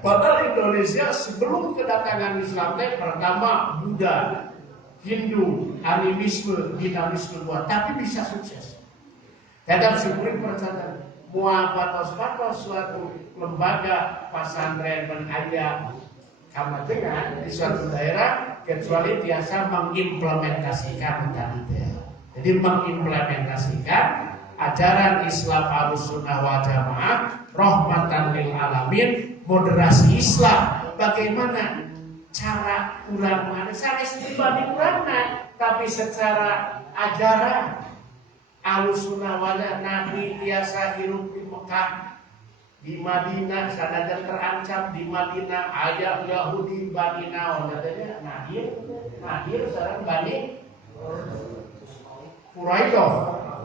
Padahal Indonesia sebelum kedatangan Islam pertama Buddha, Hindu, animisme, dinamisme buat, tapi bisa sukses. Kadang syukurin percaya mua patos-patos suatu lembaga pesantren menaya kamajengan di suatu daerah kecuali biasa mengimplementasikan tadi. Jadi mengimplementasikan ajaran Islam Ahlussunnah wal Jamaah rahmatan lil alamin, moderasi Islam. Bagaimana cara urang sanes pribadi urangna tapi secara ajaran Ahlussunnah wal Jamaah. Nabi biasa hidup di Mekah, di Madinah sanajan terancam di Madinah aya Yahudi Bani naon katanya Nadir sareng Bani Quraidah.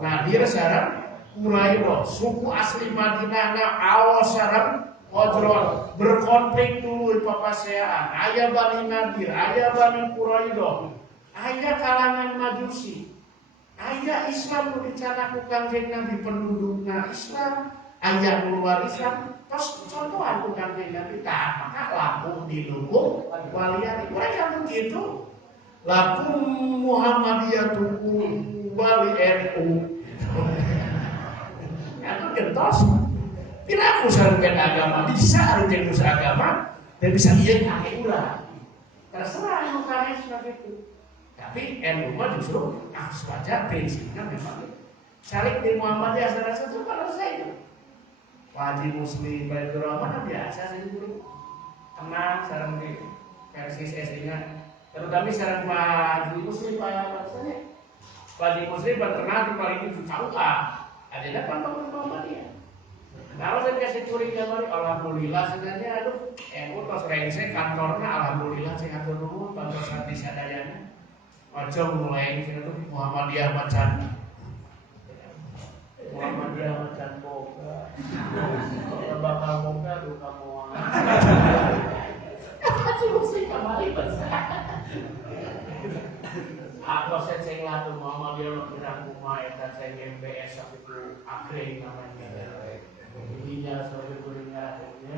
Nadir sareng Quraidah, suku asli Madinah na Aws sareng Khazraj berkonflik dulu di papaseaan. Aya Bani Nadir, aya Bani Quraidah, aya kalangan Majusi. Aya Islam nu dicana ku Kangjeng Nabi pendudukna Islam, aya luar Islam. Terus contohan ku Kangjeng Nabi tah maka laku didukung walian. Mereka begitu. Laku Muhammadiyah dukung wali NU. Itu gentos. Bila aku sarengkeun agama bisa ari teh agama dan bisa ieu kake urang. Terserah anu kares begitu. Tapi NU mah justru harus baca prinsipnya memang cari di Muhammadiyah serasa itu kalau saya wajib muslim Baitur Rahman biasa sih guru tenang sareng di versi SD-nya terutama sareng wajib muslim bahasanya wajib muslim pernah di paling itu KUA ada pantauan Muhammadiyah. Kalau saya kasih curi gambar, alhamdulillah sebenarnya aduh NU tos rengsek kantornya alhamdulillah saya atur nuhun kantor santri sadayana. Ojo mulai itu Muhammadiyah macan boga bakal boga duka moal aku sih kembali bahasa aku sing latur Muhammadiyah pirang kumaha eta sing MBS aku akhir namanya ininya sebagai kuring ngarannya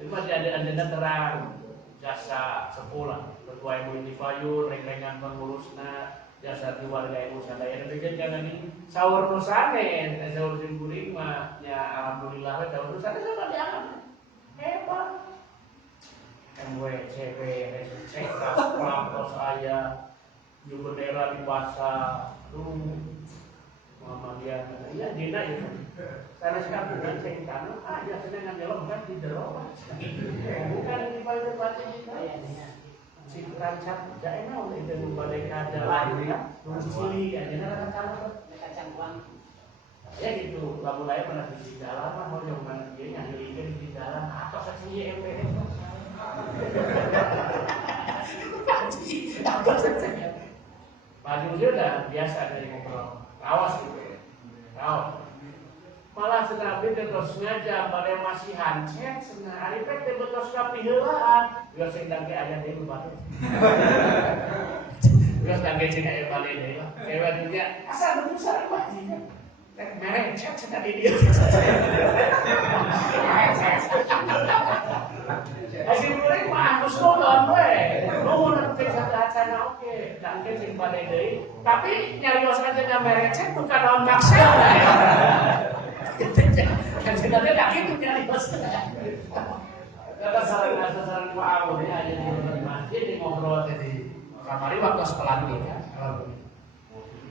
jadi masih ada agenda terang jasa sekolah ketua MUI Fayur, rengrengan pengurusna jasa keluarga yang sadaya demikian karena ini sahur nusane sahur simkuring mah ya alhamdulillah sahur nusane sama diangkat hebat MWCB SCK Pelampos Ayah di bendera di pasar Muhammadiyah iya dina ya karena sekarang bukan cek tanah aja sedang ngelok kan di derok bukan di balik baca si rancak tidak enak itu balik ada lain ya cili aja nara kacang kuang ya gitu lalu lain pernah di dalam mau jangan dia nyari ikan di dalam atau saksi MPN Pak sudah biasa dari ngobrol awas gitu awas malah senapi terus ngaja pada masih handset senang hari pek terus kapihelaan biar sedang ke ayah dia lupa biar sedang ke cina ya balik deh cewek dia asal besar masih tek merek chat sedang di dia Asyik mulai mah harus nonton lu nanti sana oke dan ke sing balik deh tapi nyari aja merek chat bukan on maksa kan sebenarnya tak gitu nyari bos. Kata saran Pak ya aja di masjid di ngobrol tadi. Kamari waktu sekolah ini kan.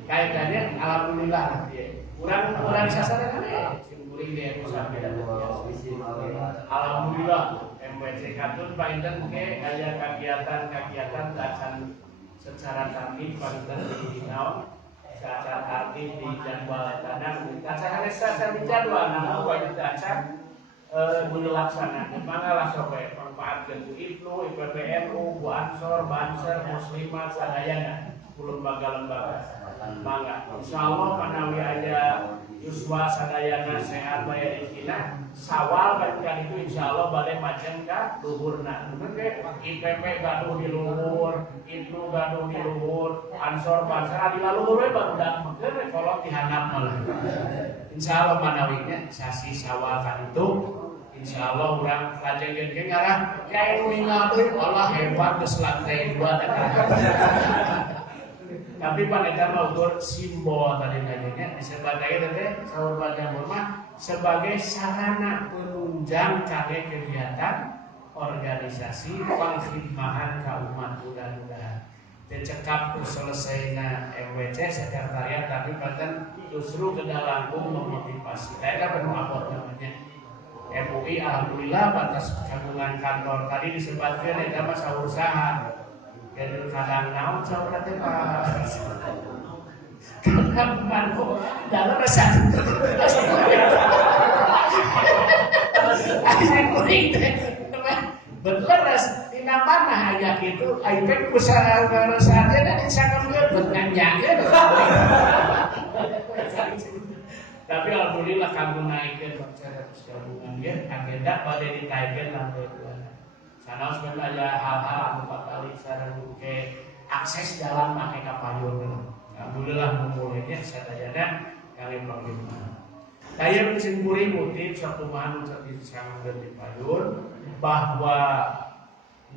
Kaitannya alhamdulillah ya. Kurang sasaran kan ya. Simkuring dia bisa beda. Alhamdulillah MWC Katun Pak Inten ke aya kegiatan akan secara kami Pak Inten di Naon secara aktif di jadwal tanah acara secara di jadwal namun wajib acara dilaksanakan mangalah sobat manfaatkan IPNU, IPPNU, Bu Ansor, Banser, Muslimat, sadayana lembaga-lembaga mangga insyaallah panawi aja yuswa sadayana sehat bayar izina sawal kan itu insyaallah balik macam ka luhurna mungkin IPP gaduh di luhur IPNU gaduh di luhur Ansor Banser di luhur baru dak meukeun kolot dihandap malah insyaallah panawinya sasi sawal kan itu insyaallah urang lajengkeun ngarah kae nu ingat euy Allah hebat geus lantai 2 tapi Pak Eta mah ukur simbol tadi ngajengnya disebutake teh sahur Bajang mah sebagai sarana penunjang kangge kegiatan organisasi pengkhidmatan ka umat mudah-mudahan teu cekap ku selesainya MWC sekretariat tapi bahkan justru kedah langkung memotivasi eta penuh apot namanya MUI alhamdulillah batas gabungan kantor tadi disebutkeun eta mah sahur saha kadang naon saudara teh kadang manuk dalam rasa asli kuring teh bener tina mana aya kitu aipek usaha rasanya dan sakamkeun benganjangkeun tapi alhamdulillah kanggo naikeun secara gabungan ge agenda pada ditaikeun lantai 2 karena sebenarnya hal-hal anu bakal sareng ke akses jalan make ka payun. Alhamdulillah memulainya sadayana kali panggilna. Saya simkuring kutip sakumaha nu disanggeun di payun bahwa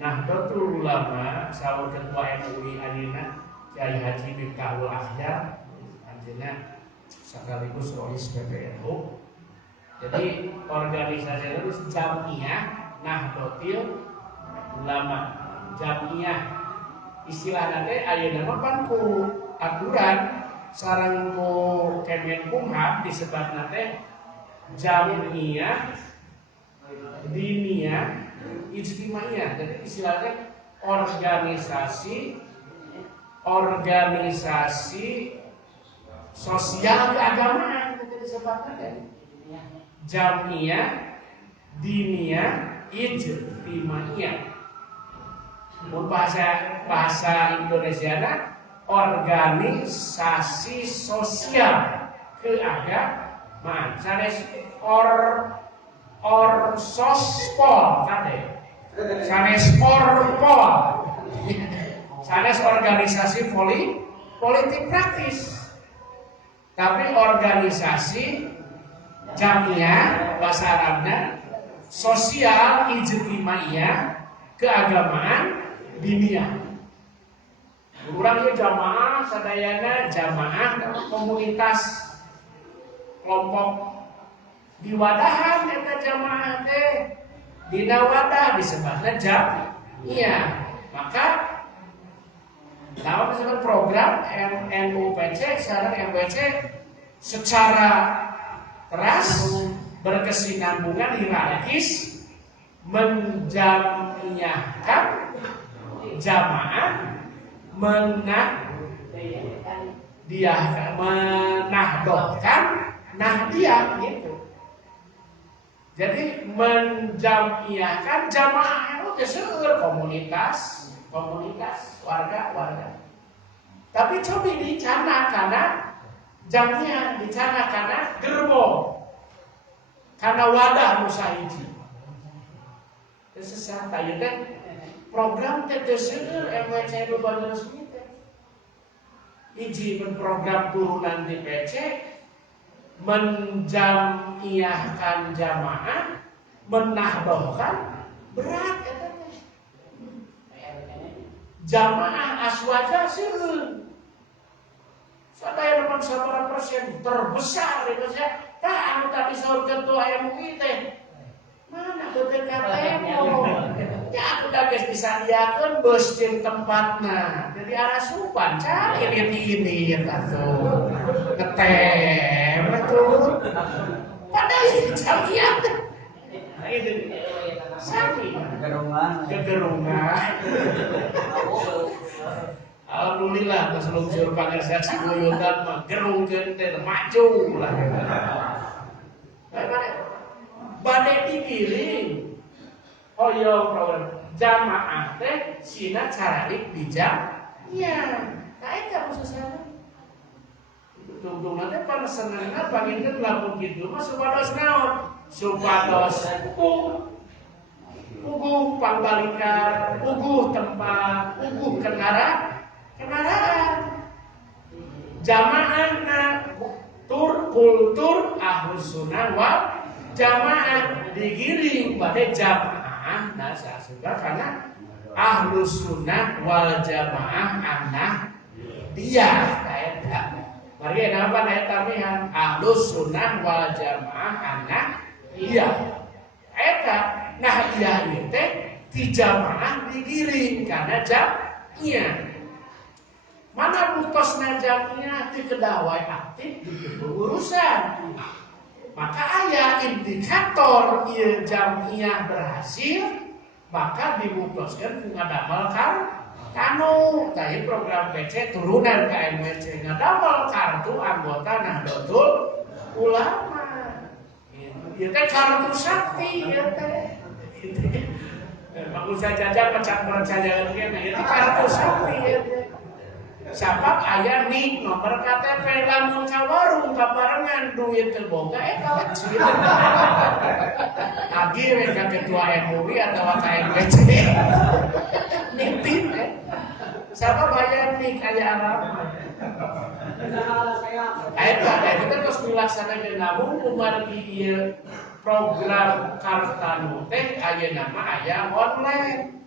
Nahdlatul Ulama saur ketua MUI ayeuna Kyai Haji Miftahul Akhyar anjeunna sekaligus Rois PBNU. Jadi organisasi itu Jamiyah Nahdlatul Ulama Jamiyah istilahna teh ayeuna mah pan ku aturan sareng ku Kemenkumham disebutna teh Jamiyah Diniyah Ijtimaiyah. Jadi istilahnya organisasi sosial keagamaan itu disebutna teh Jamiyah Diniyah Ijtimaiyah. Bahasa Indonesiana organisasi sosial keagamaan. Sanes orsospol kade. Sanes orpol. Sanes organisasi politik praktis. Tapi organisasi Jamiyah bahasa Arabnya sosial ijtimaiyah keagamaan diniyah. Urang ieu jamaah sadayana jamaah komunitas kelompok di wadahan eta jamaah teh dina wadah disebutna jamiah. Maka naon disebut program NUPC sareng MWC secara keras berkesinambungan hierarkis menjamiahkan jamaah menahdohkan nahdiyah gitu. Jadi menjamiahkan jamaah itu geseur komunitas warga. Tapi coba dicana karena jamiah dicana karena gerbong karena wadah musahiji. Sesat ayeuna teh program teh teu seueur MWC nu bade resmi teh. Hiji program turunan di PC menjamiahkan jamaah, menahdohkan berat eta teh. Jamaah aswaja seueur. Sadaya 80% terbesar di Indonesia. Tah anu tadi saur ketua MUI teh. Mana BPKT ya aku udah guys bisa diakan bus jeung tempatna jadi arah Supan cari ini atuh ngetem atuh padahal itu jamiah itu sami gegerungan alhamdulillah pas lungsur pangersa Cibuyutan mah gerungkeun teh maju lah bade digiring hoyong program jamaah teh sina cararik di jamiah nah eta khususna tungtung teh panesenangna panginten lamun kitu mah supados naon supados puguh pangbalikan puguh tempat puguh kendaraan jamaahna kultur ahlus sunnah wal jamaah digiring pada jamaah nasa sudah karena ahlus sunnah wal jamaah anak dia kayak mari apa naik tamihan ahlus sunnah wal jamaah anak dia eta nah dia itu di jamaah digiring karena jamiah mana bukosna jamiah di kedawai aktif di urusan. Maka aya indikator ieu jamiah berhasil maka dibukoskeun ku ngadamel kanu tadi program PC turunan ka MWC ngadamel kartu anggota Nahdlatul Ulama. Ieu teh kartu sakti ieu teh. Mang Ustaz Jajak macam percaya kene ieu teh kartu sakti ieu teh. Sabab aya nik nomor KTP lamun ka warung kabarengan duit teu boga eta wajib. Agi we ka ketua MUI atawa ka MWC. Nitip sabab aya nik aya alamat. Eta itu terus dilaksanakeun namun kumargi ieu program Kartanu teh ayeuna mah aya online.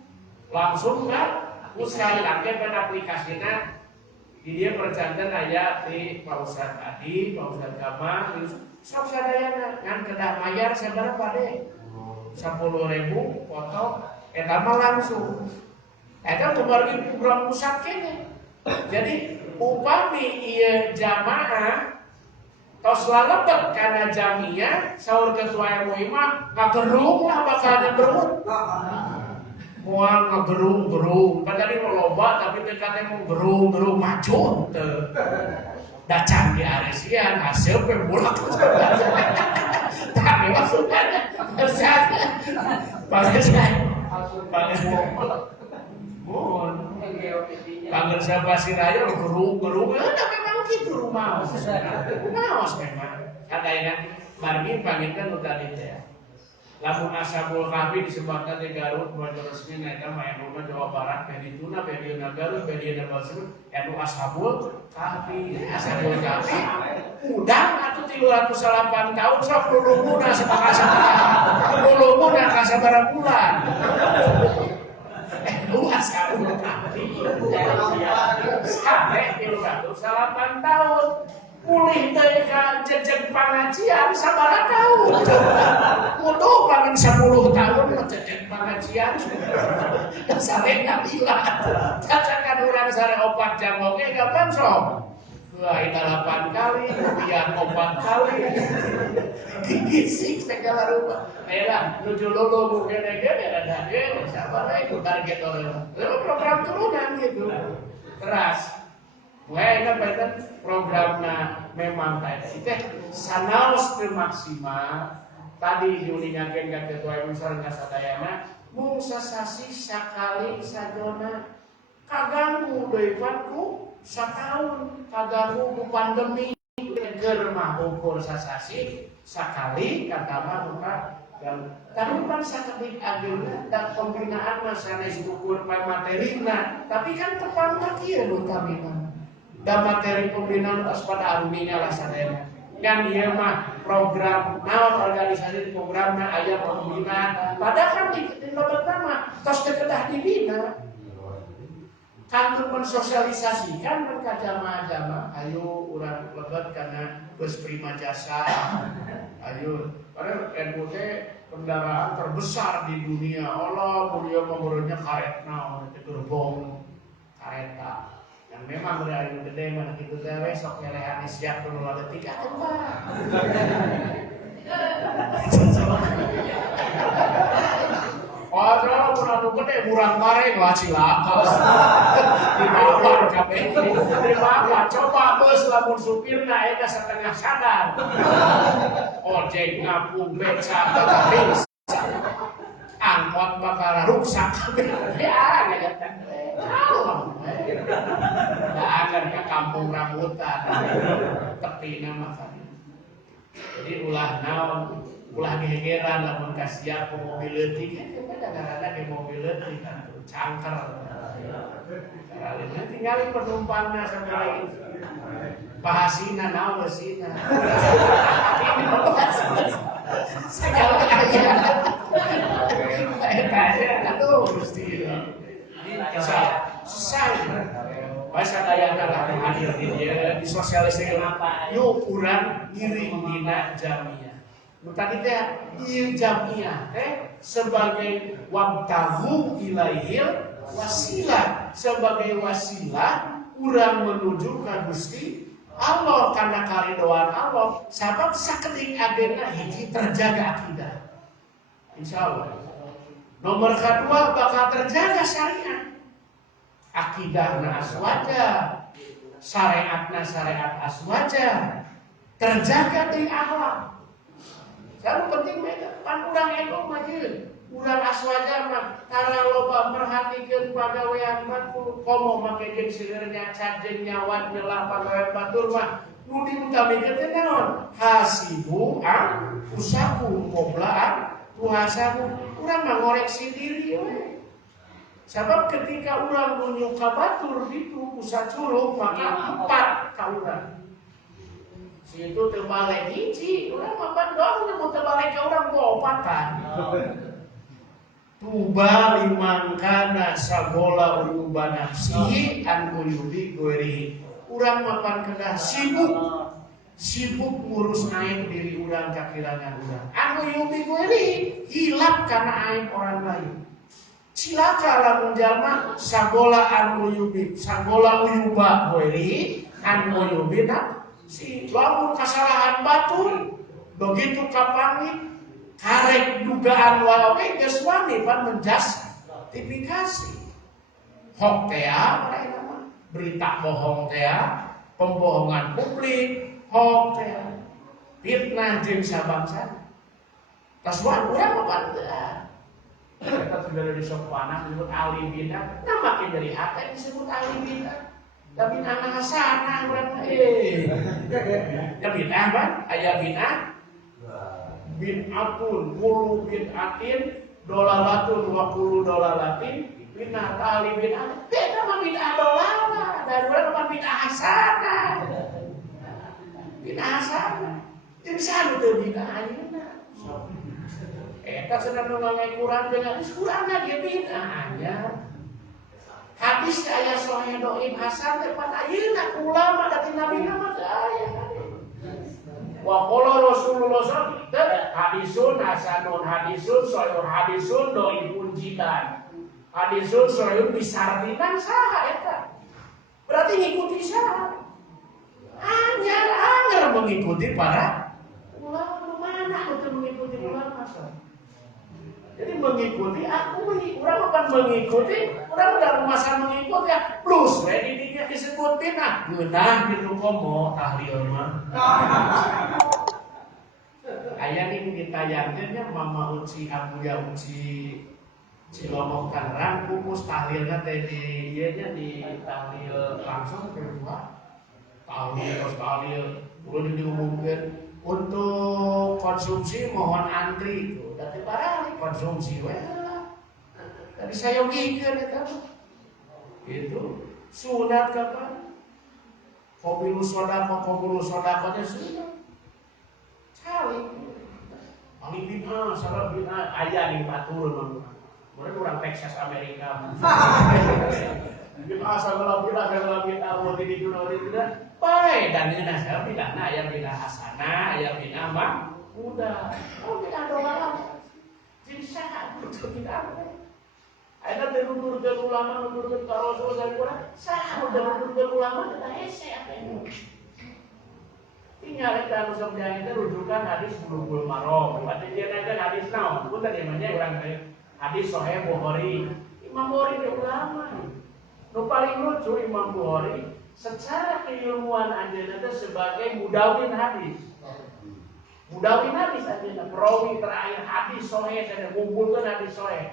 Langsung kan sekali lagi pada aplikasina di dia percantan aya di Pak Ustadz Adi, Pak Ustadz Gamal, sok sadayana ngan kedah mayar sabarapa deh 10.000 foto, eta mah langsung. Eta kumargi program pusat kene. Jadi upami ieu jamaah tos lalebet kana jamiah saur ketua MUI mah ngagerung lah bakal ngegerung. Moal ngegerung-gerung, padahal mau loba tapi dekatnya mau gerung-gerung maju teu. Dacan di aresian hasil pemulak. Tapi maksudnya terus Pangersa Pasiraya gerung-gerung, memang gitu rumah. Naos memang. Kadayana margi panginten nu tadi teh. Lamun Ashabul Kahfi disebutkan di Garut baju resmi naikkan MUI Jawa Barat Medituna Mediana Garut Mediana Balsebut MU Ashabul Kahfi udang atau 308 tahun sok lulunguna sabaraha bulan Luas kan 10 kali. Sampai 308 tahun. Pulih teh ka jejeg pangajian sabaraha tahun. Kudu paling 10 tahun jejeg pangajian. Sarena bila. Cacakan urang sare 4 jam oge gampang sok. Wah, 8 kali, kemudian 4 kali. Digisik segala rupa. Ayolah, nuju lulu gede-gede ada gede, sabar itu target orang. Lalu program turunan gitu. Keras. Wah, ingat baikkan programnya memang tadi teh sanaos teu maksimal. Tadi diulingakeun ka ketua MUI sareng kasadayana, mung sasasi sakali sajona kaganggu deui ku sataun, kaganggu ku pandemi keur mah ukur sasasi sakali kata mah muka dan tapi bukan sakedik ageuna dan pembinaan mah sanes ukur materina, tapi kan tepantah kieu nu tamina. Dan materi pembinaan pas pada aruninya lah sadaya. Kan ieu mah program naon organisasi programna aya pembinaan. Padahal kan di lobet mah tos teu kedah dibina. Kanggo mensosialisasikan mereka jamaah-jamaah ayo urang lebet kana geus prima jasa. Ayo padahal NU kendaraan terbesar di dunia. Allah mulia memurutnya karet naon teh gerbong kareta. Yang memang berani gede mana gitu teh besok nyelehan siap kudu leutik atuh Pak. Padahal anu gede murang bareng lah cilaka. Dibawa kabeh. Dibawa coba bos lamun supirna eta setengah sadar. Ojek ngapung beca kabeh. Angkot bakal rusak kabeh. Ya ngajak nggak akan ke kampung rambutan tepi nama kami. Jadi ulah naon, ulah gegeran lamun kasiap ke mobil leutik kan kadang-kadang ke mobil leutik kan cangker. Karena tinggalin penumpangnya sampai lagi. Bahasina naon bersina. Ini segala aja. Aduh mesti susah. Bahasa dayana lah hadir di dia disosialisasikan apa? Yuk urang ngiring dina jamiah. Nu tadi teh ieu jamiah sebagai wabtahu ilaihil wasilah, sebagai wasilah urang menuju ka Gusti Allah karena karidoan Allah. Sabab sakedik agenda hiji terjaga akidah. Insyaallah. Nomor kedua bakal terjaga syariat. Akidahna aswaja, syariatna syariat aswaja, terjaga di akhlak. Sabu penting mah pan urang ego mah yeun. Urang aswaja mah tara loba merhatikeun pagawean batur, komo make jeung seueurnya cajeng nyawat nyelah pagawean batur mah nu diutamikeun teh naon? Hasibu usaku qoblaan puasaku. Urang mah ngoreksi diri we. Sebab ketika urang nunjuk ka batur itu pusat curug maka 4 ka urang. Situ teu balik hiji, urang mah doang teu teu balik ka urang opatan. Tuba liman kana sagola uyuba nafsi an uyubi goiri. Urang mah pan kedah sibuk ngurus aib diri urang kakirangan urang. An uyubi goiri hilap karena aib orang lain. Cilaka lamun jalma sagola an uyubi, sagola uyuba goiri an uyubi si lamun kasalahan batur begitu kapangit karek dugaan wae geus wani pan menjustifikasi. Hoax teh apa berita bohong teh, pembohongan publik, hoax teh, fitnah jeung sabangsa. Tas urang apa kita sudah disebut panas disebut ahli bidah, nah makin dari hati disebut ahli bidah. Tapi anak hasanah urang ya bidah kan? Aya bidah bid'atun qulu bid'atin dolalatun wa qulu dolalatin bidah ahli bidah. Beda mah bidah dolala, dan urang mah bidah hasanah. Bidah hasanah. Jeung sanu teu bidah ayeuna. Eta sedang nungangai Quran dengan Quran lagi bid'ahnya. Hadis aya sahih dhaif hasan tepat ayeuna ulama dati nabi nama aya. Wa qala Rasulullah sallallahu alaihi wasallam hadisun hasanun hadisun sahih hadisun dhaifun jidan. Hadisun sahih bisartinan saha eta. Berarti ngikuti saha? Anyar mengikuti para ulama. Mana betul mengikuti ulama saha? Jadi mengikuti orang akan mengikuti orang dalam masa mengikuti ya plus didinya disebutin geunah gitu komo tahlil mah aya nih ditayangkeun mama uci abuya uci Cilomok Tangerang kumus tahlilna teh di ieu nya di tahlil langsung kedua tahlil kudu diumumkeun untuk konsumsi mohon antri itu dari barang konsumsi tadi saya gigit itu sunat kapan kopilu sodakonya sunat cari paling bina salah bina ayah nih patur memang mulai orang Texas Amerika bina salah bina mau di dunia itu baik dan ini saya bilang ayah bina asana ayah bina mah udah kalau bina doang jadi sehat untuk kita ada nuturkeun ulama nuturkeun ka Rasul sallallahu saha udah nuturkeun ulama kita hese apa ini tinggal kita anu sok itu rujukan hadis Bulughul Maram berarti dia kan hadis naon pun tadi namanya orang hadis Sahih Bukhari Imam Bukhari itu ulama nu paling lucu Imam Bukhari secara keilmuan anjeunna teh sebagai mudawin hadis. Mudawin hadis anjeunna perawi terakhir hadis sahih dan ngumpulkeun hadis sahih.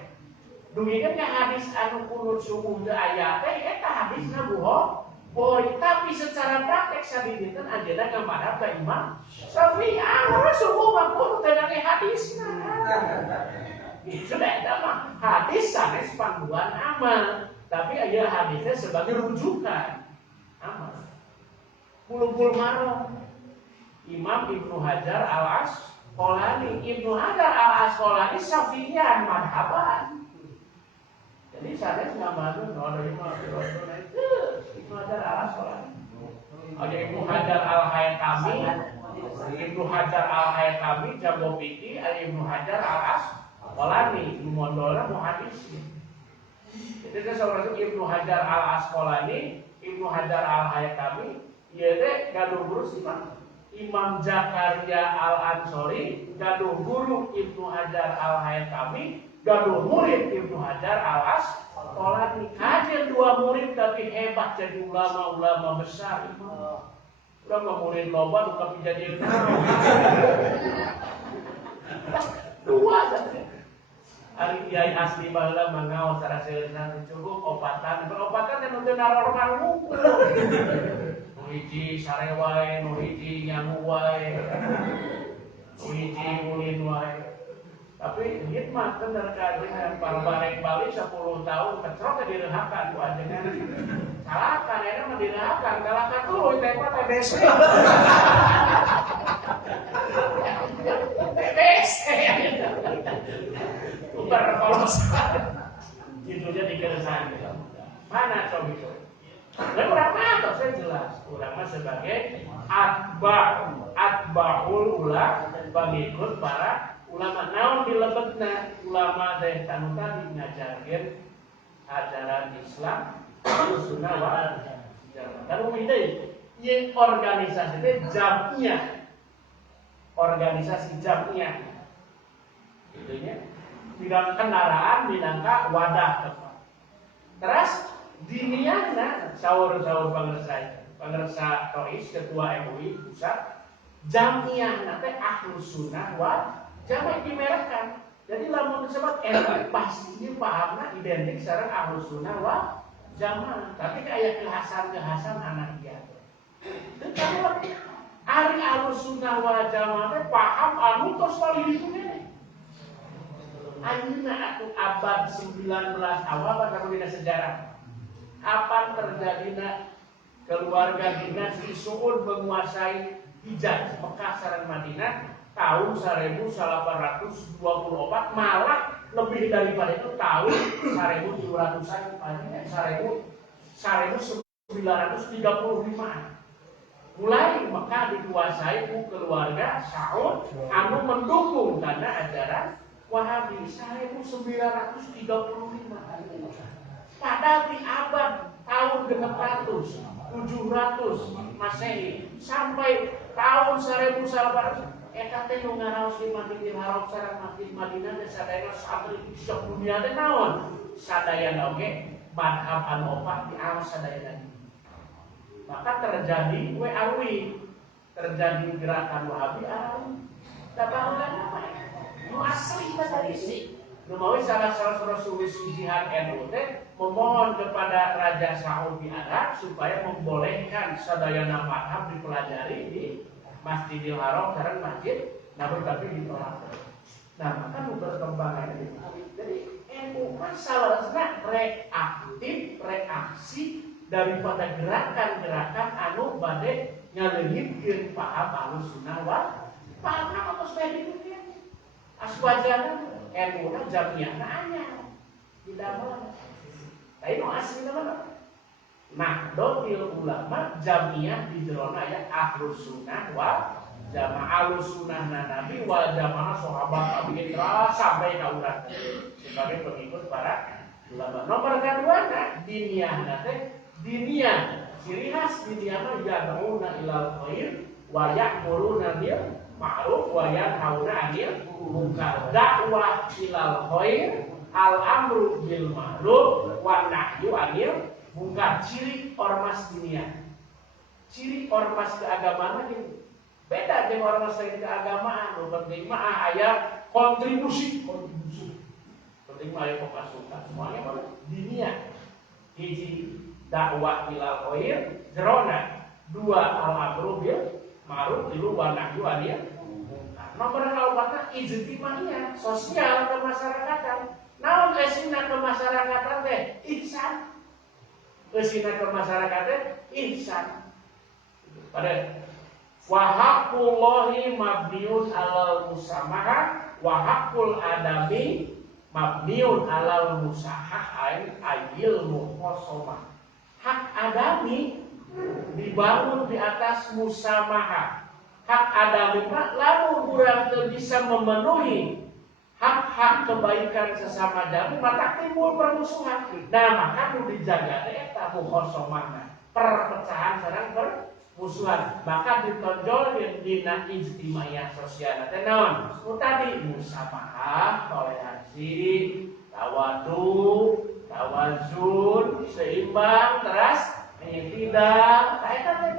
Dugikeun ka hadis anu kunut subuh teu aya teh eta hadisna Bukhari tapi secara praktek sadidieun anjeunna ngamadhab ka Imam Syafi'i anu subuh mah kunut teh hadisna. Itu eta mah hadis sanes panduan amal, tapi aya hadisnya sebagai rujukan. Amal. Bulughul Maram Imam Ibnu Hajar Al-Asqalani Syafi'ian madhaban. Jadi saya ngamalkeun dari Ibnu Hajar Al-Asqalani. Ada Ibnu Hajar Al-Haytami, Ibnu Hajar Al-Haytami jago fikih, ada Ibnu Hajar Al-Asqalani mondolna muhadis. Jadi seorang Ibnu Hajar Al-Asqalani Ibnu Hajar Al-Haytami ieu teh gaduh guru sifat Imam Zakaria Al-Ansori gaduh guru Ibnu Hajar Al-Haytami gaduh murid Ibnu Hajar Al-Asqalani kajian dua murid tapi hebat jadi ulama besar ulama murid loba duka jadi dua saja ari kiai asli baheula mangaos saraseuna cukup opatan dan teu normal ngumpul. Nu hiji sare wae, nu hiji nyangu wae. Nu hiji ulin wae. Tapi hikmat bener kajian parbareng Bali 10 tahun kecrok ke direhakan ku ajengan. Salakan eta mah direhakan kalaka tuluy teh mah TBC. TBC. Berkolosan judulnya dikeresan mana coba itu dan orang apa saya jelas orang sebagai atba'ul ulama pengikut para ulama naon dilebetna ulama teh tanu tadi ngajarkeun ajaran Islam sunnah wal jamaah tanu deui ieu organisasi teh organisasi jamiyah itunya tidak kendaraan minangka wadah tempat. Terus diniana saur-saur pangersa Rois ketua MUI pusat jamiah nate Ahlus Sunnah wal Jamaah dimerahkan. Jadi lamun disebut MUI pasti dia pahamna identik sareng Ahlus Sunnah wal Jamaah. Tapi kayak kehasan anak dia. Tetapi ari Ahlus Sunnah wal Jamaah paham anu tos kali itu ayeuna atuh abad 19 awal pada dina sejarah. Kapan terjadinya keluarga dinasti Suud menguasai Hijaz, Mekah sareng Madinah tahun 1824, malah lebih daripada itu tahun 1700-an, 1935. Mulai Mekah dikuasai ku keluarga Saud anu mendukung karena ajaran Wahabi 1935. Padahal di abad tahun 600, 700 Masehi sampai tahun 1800 eta teh nu ngaraos di Masjidil Haram sareng Masjid Madinah teh sadayana santri sok dunia teh naon? Sadayana oge madhab anu opat di awas sadayana. Maka terjadi arwi, terjadi gerakan Wahabi arwi. Tabahulan apa ya? Nu asli tradisi. Nu mau salah sulis jihad NU teh memohon kepada Raja Saudi Arab supaya membolehkan sadayana madhab dipelajari di Masjidil Haram sareng Masjid Nabawi, tapi ditolak. Nah, maka nu perkembangannya jadi NU masalahnya reaktif, reaksi daripada gerakan-gerakan anu bade ngaleungitkeun paham Ahlussunnah wal Jamaah atau sebagai itu aswajana NU na jamiahna anyar didamel. Tapi nu asli mana? Nahdlatul Ulama jamiah di jerona ya Ahlussunnah wal Jamaah. Ahlussunnah Nabi wal Jamaah sahabat tabi'in sampai ka urang sebagai pengikut para ulama. Nomor kedua diniyahna teh diniyah ciri khas diniyah mah yad'una ilal khair wa ya'muruna bil ma'ruf wa yanhauna 'anil munkar. Dakwah ilal khair, al amru bil ma'ruf wa nahyu 'anil munkar. Ciri ormas diniyah, ciri ormas keagamaan ini beda dengan ormas lain keagamaan. Nu penting mah aya kontribusi penting mah aya pemasukan, semuanya mah diniyah. Hiji dakwah ilal khair jerona, dua al amru bil ma'ruf, tilu wa nahyu 'anil munkar. Nomor kalopatna ijtimaiyah, sosial kemasyarakatan. Naon esina kemasyarakatan teh? Ihsan. Esina kemasyarakatan teh ihsan. Pada wa haqqullahi mabniun alal musamaha wa haqqul adami mabniun alal musahah ayil mukhosomah. Hak adami dibangun di atas musamaha. Hak adami lalu urang teu bisa memenuhi hak-hak kebaikan sesama jami, maka timbul permusuhan. Nah, maka nu dijaga teh eta mukhosomahna, perpecahan sareng permusuhan. Maka ditonjol dina ijtimaiyah sosial teh naon? Nu tadi musamaha, toleransi, tawadu, tawazun, seimbang, teras, tidak. Eta teh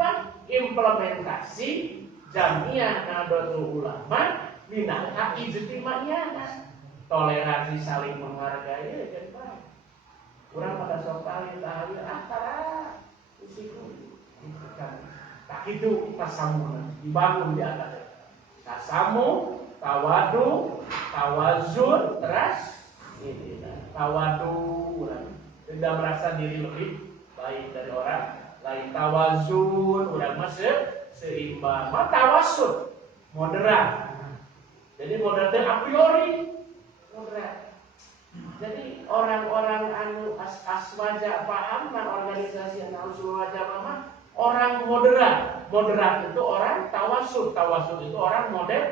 implementasi jamiah Nahdlatul Ulama minangka ijtimaiyah. Toleransi, saling menghargai jeung baik. Urang pada sok kali tahlil antara usiku kan. Tak itu tasamun dibangun di atas tasamu, tawadu, tawazun, teras ini tawadu, tidak merasa diri lebih baik dari orang lain. Tawazun, urang masuk seimbang. Tawasud, moderat. Jadi moderat a priori moderat. Jadi orang-orang anu aswaja paham kan organisasi Ahlussunnah wal Jamaah orang moderat. Moderat itu orang tawasud. Tawasud itu orang modern.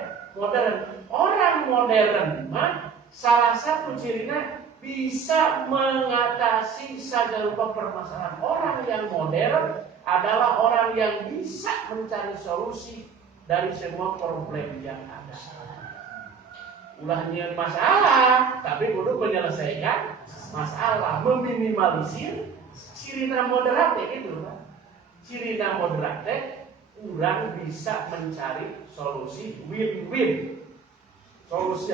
Orang modern mah salah satu cirinya bisa mengatasi segala permasalahan. Orang yang modern adalah orang yang bisa mencari solusi dari semua problem yang ada. Ulah nyian masalah, tapi kudu menyelesaikan masalah, meminimalisir. Cirina moderat gitu kan. Cirina moderat urang bisa mencari solusi win-win. Solusi.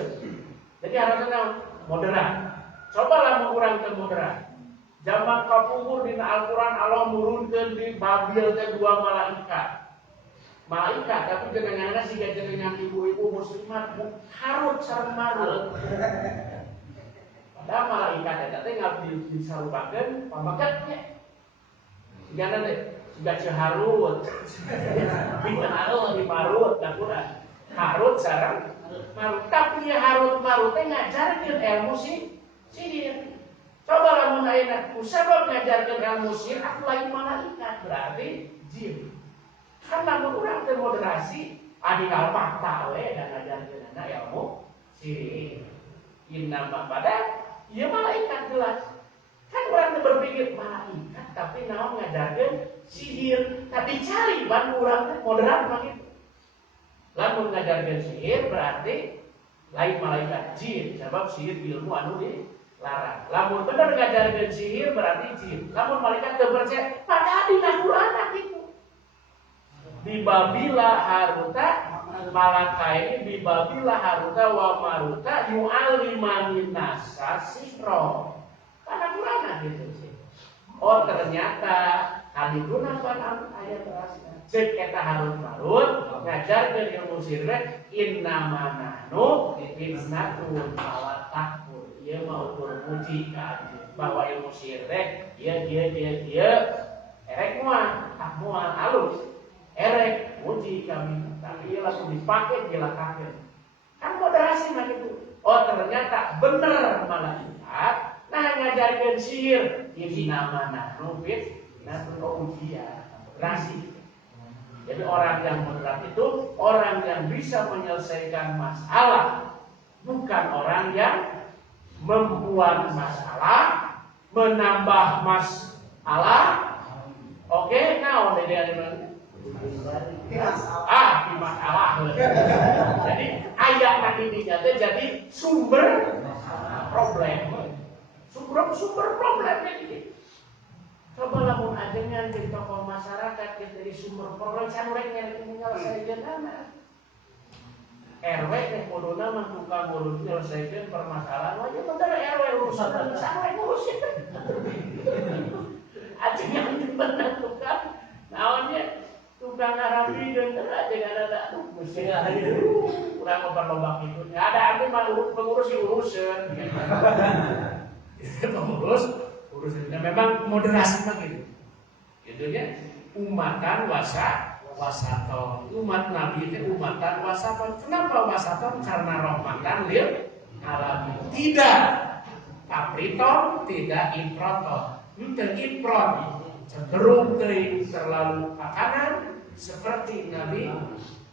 Jadi harusnya moderat. Cobalah mengurang ke moderat. Zaman kapungkur dina Al-Quran Allah murunkeun di Babil teh dua malaikat. Malaikat tapi jenenganna siga jenengan ibu-ibu muslimat harut sareng marut. Padahal malaikat eta teh ngabdi disarupakeun pamagetnya. Sigana teh siga ceharut. Di marut da Quran. Harut sareng Marut. Tapi ya Harut Marut teh ngajarkeun ilmu sihir. Coba lamun ayeuna kusabab ngajarkeun ilmu sihir aku lain malaikat berarti jin. Kan lamun urang teu moderasi adingal fakta we dan ngajarkeun ilmu sihir. Inna pada ieu malaikat jelas. Kan urang teu berpikir malaikat tapi naon ngajarkeun sihir. Tapi cari ban urang teh moderat mah kitu. Lamun ngajarkeun sihir berarti lain malaikat jin, sebab sihir ilmu anu dilarang. Lamun bener ngajarkeun sihir berarti jin. Lamun malaikat teu percaya, padahal dina Quran kitu. Bibabila haruta malakaini bibabila haruta wa maruta yu'allimani nasa sihro. Karena Quran gitu sih. Oh ternyata hadituna pan ayat terasna. Cek eta Harut Marut ngajarkeun ilmu sihir innama nahnu fitnatun fala takfur. Ieu mah ukur muji ka bahwa ilmu sihir teh ieu erek moal halus. Erek muji kami tapi ieu langsung dipake dilakakeun. Kan moderasi mah gitu. Oh ternyata bener malaikat nah ngajarkeun sihir innama nahnu fitnatun ujian. Moderasi. Jadi orang yang moderat itu orang yang bisa menyelesaikan masalah, bukan orang yang membuat masalah, menambah masalah. Oke, nah udah dia masalah. Jadi ayat nanti dijatuh jadi sumber problem. Sumber problemnya ini. Coba lamun ajengan jadi tokoh masyarakat yang dari sumber problem sampai menyelesaikan anak. RW teh kuduna mah tukang ngurus menyelesaikan permasalahan aja bener RW urusan sampai ngurusin. Ajengan bener tukang naonnya tukang ngarapi bener ajengan ada mesti kurang memperlombak itu. Ada arti mah pengurus urusan. Urusan memang moderasi mah gitu. Gitu ya. Umatan wasaton. Umat Nabi itu umatan wasaton. Kenapa wasaton? Karena rahmatan lil alamin. Tidak kapriton, tidak improton. Henteu impron. Cenderung terlalu ke kanan seperti Nabi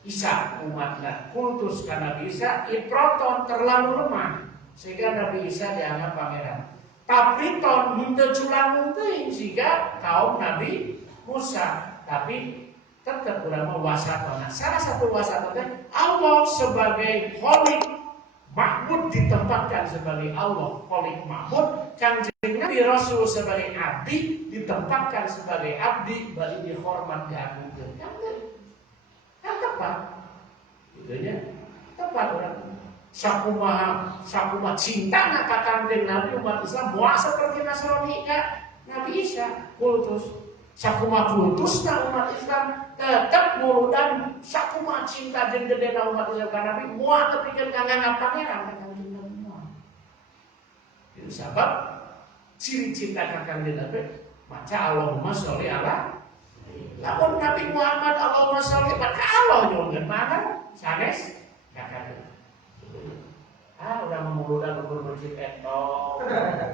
Isa umatna. Kultus ka Nabi Isa improton terlalu lemah sehingga Nabi Isa dianggap pangeran. Tapi ton henteu culang teuing sehingga kaum Nabi Musa, tapi tetap urang mah wasatona. Salah satu wasatona Allah sebagai Khalik Mahmud ditempatkan sebagai Allah Khalik Mahmud, Kanjeng Nabi Rasul sebagai abdi ditempatkan sebagai abdi bari dihormat diagungkeun. Kan tepat. Gitu ya. Tepat urang. Sakumaha cinta ka Kanjeng Nabi umat Islam moal seperti Nasrani ka Nabi Isa kultus. Sakumaha kultusna umat Islam tetep muludan sakumaha cinta jeung gedena umat Islam ka Nabi moal tepikeun ka nganggap pangeran ka Kanjeng Nabi moal. Itu sebab ciri cinta ka Kanjeng Nabi maca Allahumma sholli ala lamun Nabi Muhammad Allahumma sholli ka Allah nyuwun mangan sanes ka Kanjeng. Udah memuludan ukur masjid etok,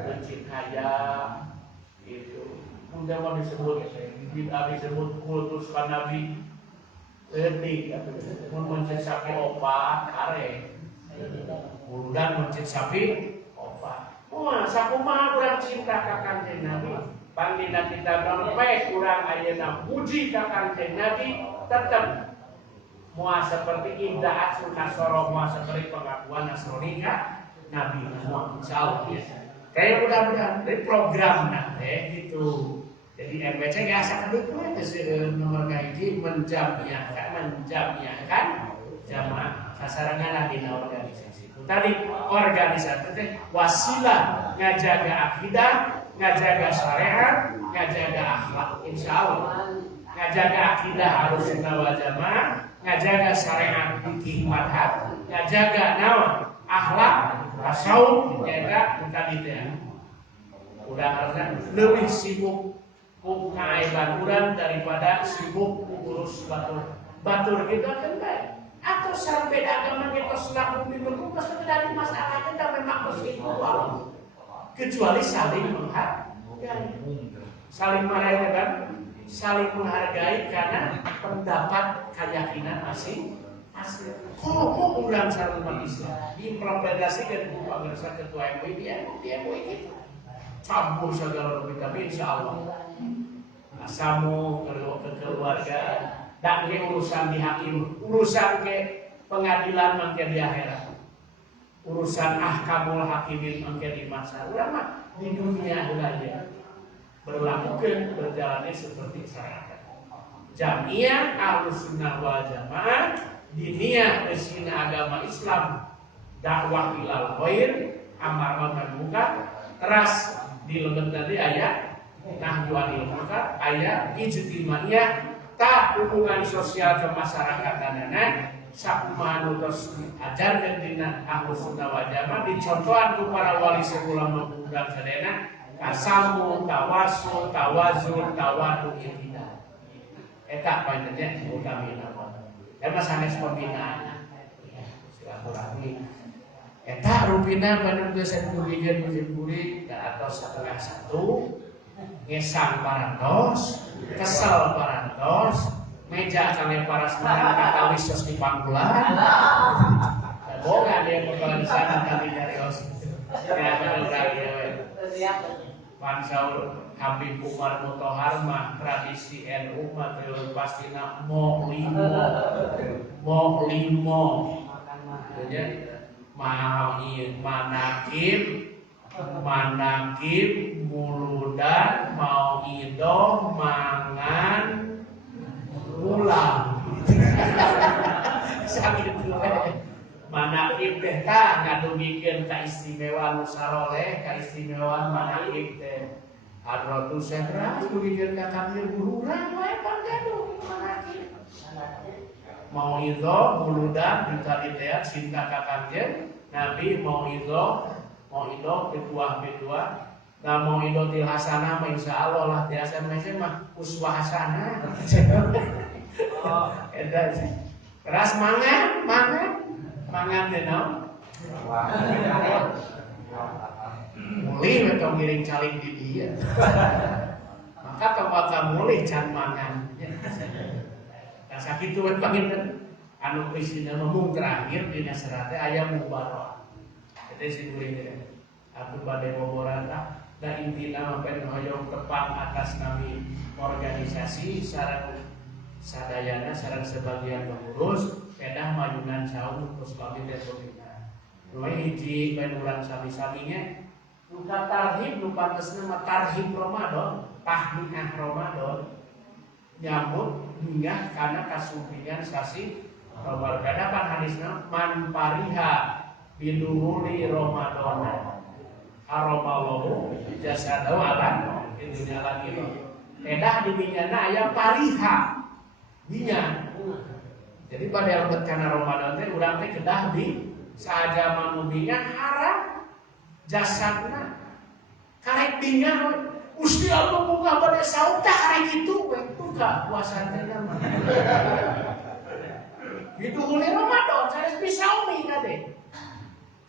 masjid kaya, itu. Udah mau disebut, disebut kultus kan Nabi, etik, masjid sapi opat, kare, muludan masjid sapi opat. Wah, sakumaha kurang cinta ka Kanjeng Nabi, panggilna kita berpe kurang ayeuna puji ka Kanjeng Nabi, tetap mua seperti indah sunnah soroh, mua seperti pengakuan Nasrani Nabi Muhammad insyaallah ya. Kayak mudah-mudahan dari program gitu. Jadi MBC gak asal itu nomor kaji menjamiahkan jamaah sasarangan di organisasi. Tadi organisasi itu wasilah ngajaga akidah, ngajaga syariat, ngajaga akhlak insyaallah. Ngajaga akidah harus sunnah wal jamaah, ngajaga syariat fikih madhab, ngajaga naon akhlak tasawuf eta tadi teh. Udah harusnya lebih sibuk ku ngaeban urang daripada sibuk urus batur. Batur kita kan baik. Atau kalau sampai agama kita selaku bingung pasti dari masalah kita memang itu kecuali saling menghargai, saling menghargai kan, saling menghargai karena pendapat keyakinan masing-masing. Kok ulang saling Islam diimplementasikan di Pangersa Ketua MUI dia MUI gitu campur segala kita insya Allah. Asamu ke keluarga dan ke urusan di hakim, urusan ke pengadilan mangke di akhirat, urusan ahkamul hakimin mangke di masa ulama di dunia saja berlakukan berjalannya seperti syariat. Jamiah Ahlus Sunnah wal Jamaah diniyah resina agama Islam dakwah ilal khair amar ma'ruf munkar teras dilebet tadi ayat nahyu anil munkar ayat ijtimaiyah tak hubungan sosial kemasyarakatan sakumaha terus ajarkeun dina Ahlus Sunnah wal Jamaah dicontohan ku para wali ulama muda sadayana kasamu tawasul tawazun tawadu itina eta panjenengan utamina eta sanes pembinaan silaturahmi eta rupina pada geus dugieun musim buri ke atas setengah satu ngesang parantos kesel parantos meja kami paras menang kakawis sos di pangkulan boga dia kepala sana tadi dari os ya bener ya Pansaur Habib Umar Mutahar mah tradisi NU mah pastina moh limo jadi manakib muludan mau idoh mangan ulang sakit manakib teh tah ngadugikeun kaistimewaan musaroleh kaistimewaan manakib teh hadratus sekra dugikeun ka kami gururang wae panggaduh manakib mau idoh muludan ditalitea cinta ka kanjeun Nabi mau idoh betuah nah mau idoh til hasanah mah insyaallah lah tiasa mah uswah hasanah eta sih keras mangan teh naon mulih atau ngiring caling di dia maka tembaka mulih can mangan nah sakitu we panginten anu isina mung terakhir dina serat teh aya mubarak teh situing teh atuh bade boboran da intina mah pen hoyong tepang atas nami organisasi sareng sadayana sareng sebagian pengurus kedah majunan saung terus kami dan pembina. Noi hiji bae urang sami-saminya nuka tarhib nu pantesna mah tarhib Ramadan, tahniah Ramadan. Nyambut hingga kana kasumpingan sasi Ramadan. Kadapan hadisna man pariha biduhuli Ramadan. Aramallahu jasadahu ala dunya lagi. Kedah di dinyana aya pariha. Dinya. Jadi pada lebat karena Ramadan teh urang teh kedah di sahaja manubingan haram jasadna karek bingan Gusti Allah muga bade saum teh hari kitu we buka puasa teh mah. Gitu huli Ramadan sanes bisaumi kade.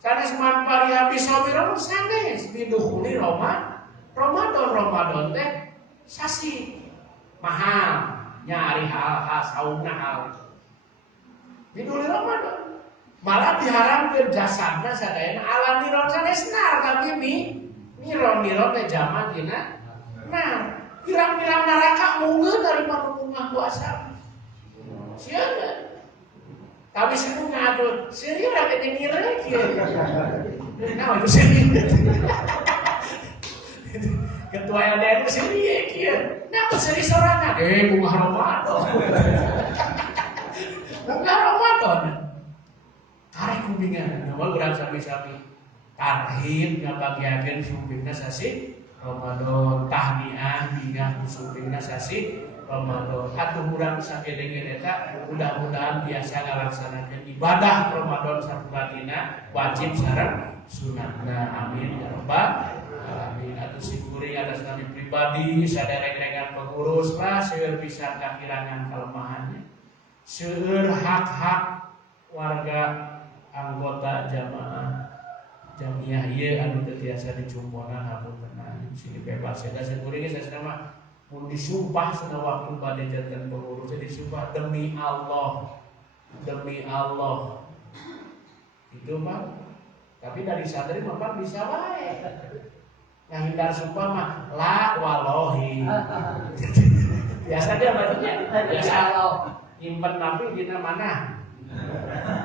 Sanes manpari habis saumi Ramadan sanes biduhuli Ramadan teh sasi mahal nyari hal saumna hal. Bidul Ramadan malah diharamkeun jasadna sadayana alam niron sanesna tapi niron teh jaman dina nah pirang-pirang neraka mungeun dari panunggung puasa sieun tapi sepunga atuh seueur atuh teh ngirek kieu nah itu seueur ketua LDN seueur kieu nah seueur sorangan bunga Ramadan bukan Ramadan karek kubingan nama urang sami-sami tarhib ngabagiakeun sumpingna sasi Ramadan tahniah bingah sumpingna sasi Ramadan atuh urang sakedengeun eta mudah-mudahan biasa ngalaksanakeun ibadah Ramadan sabulanina wajib sareng sunatna amin ya rabbal alamin atuh sikuring atas nami pribadi saderek-derekan pengurus lah seueur pisan kakirangan kelemahannya seueur hak-hak warga anggota jamiah ieu anu teu tiasa dicumponan hapuntenna sini bebas eta sakuring saya mah mun disumpah cenah waktu bade janten pengurus disumpah demi Allah itu mah. Tapi dari santri mah bisa wae ngahindar sumpah mah la wallahi biasa dia bacanya biasa nyimpen napi dina mana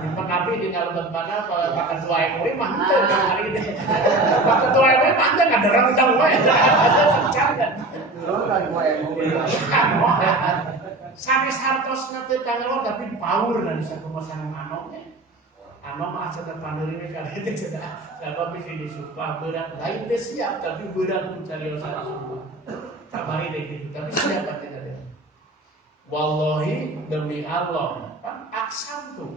nyimpen napi dina lembut mana kalau Pak Ketua MUI mah henteu hari ini Pak Ketua MUI mah henteu ngadereng we cangan sanes hartosna teu kangewa tapi power dan sakumasan anoknya anom asa terpandeuri we kana teh cenah sabab bisi disumpah berat lain teh siap tapi berat mencariosana sumpah sabari deh gitu tapi siap teh teh wallahi demi Allah kan aksam tuh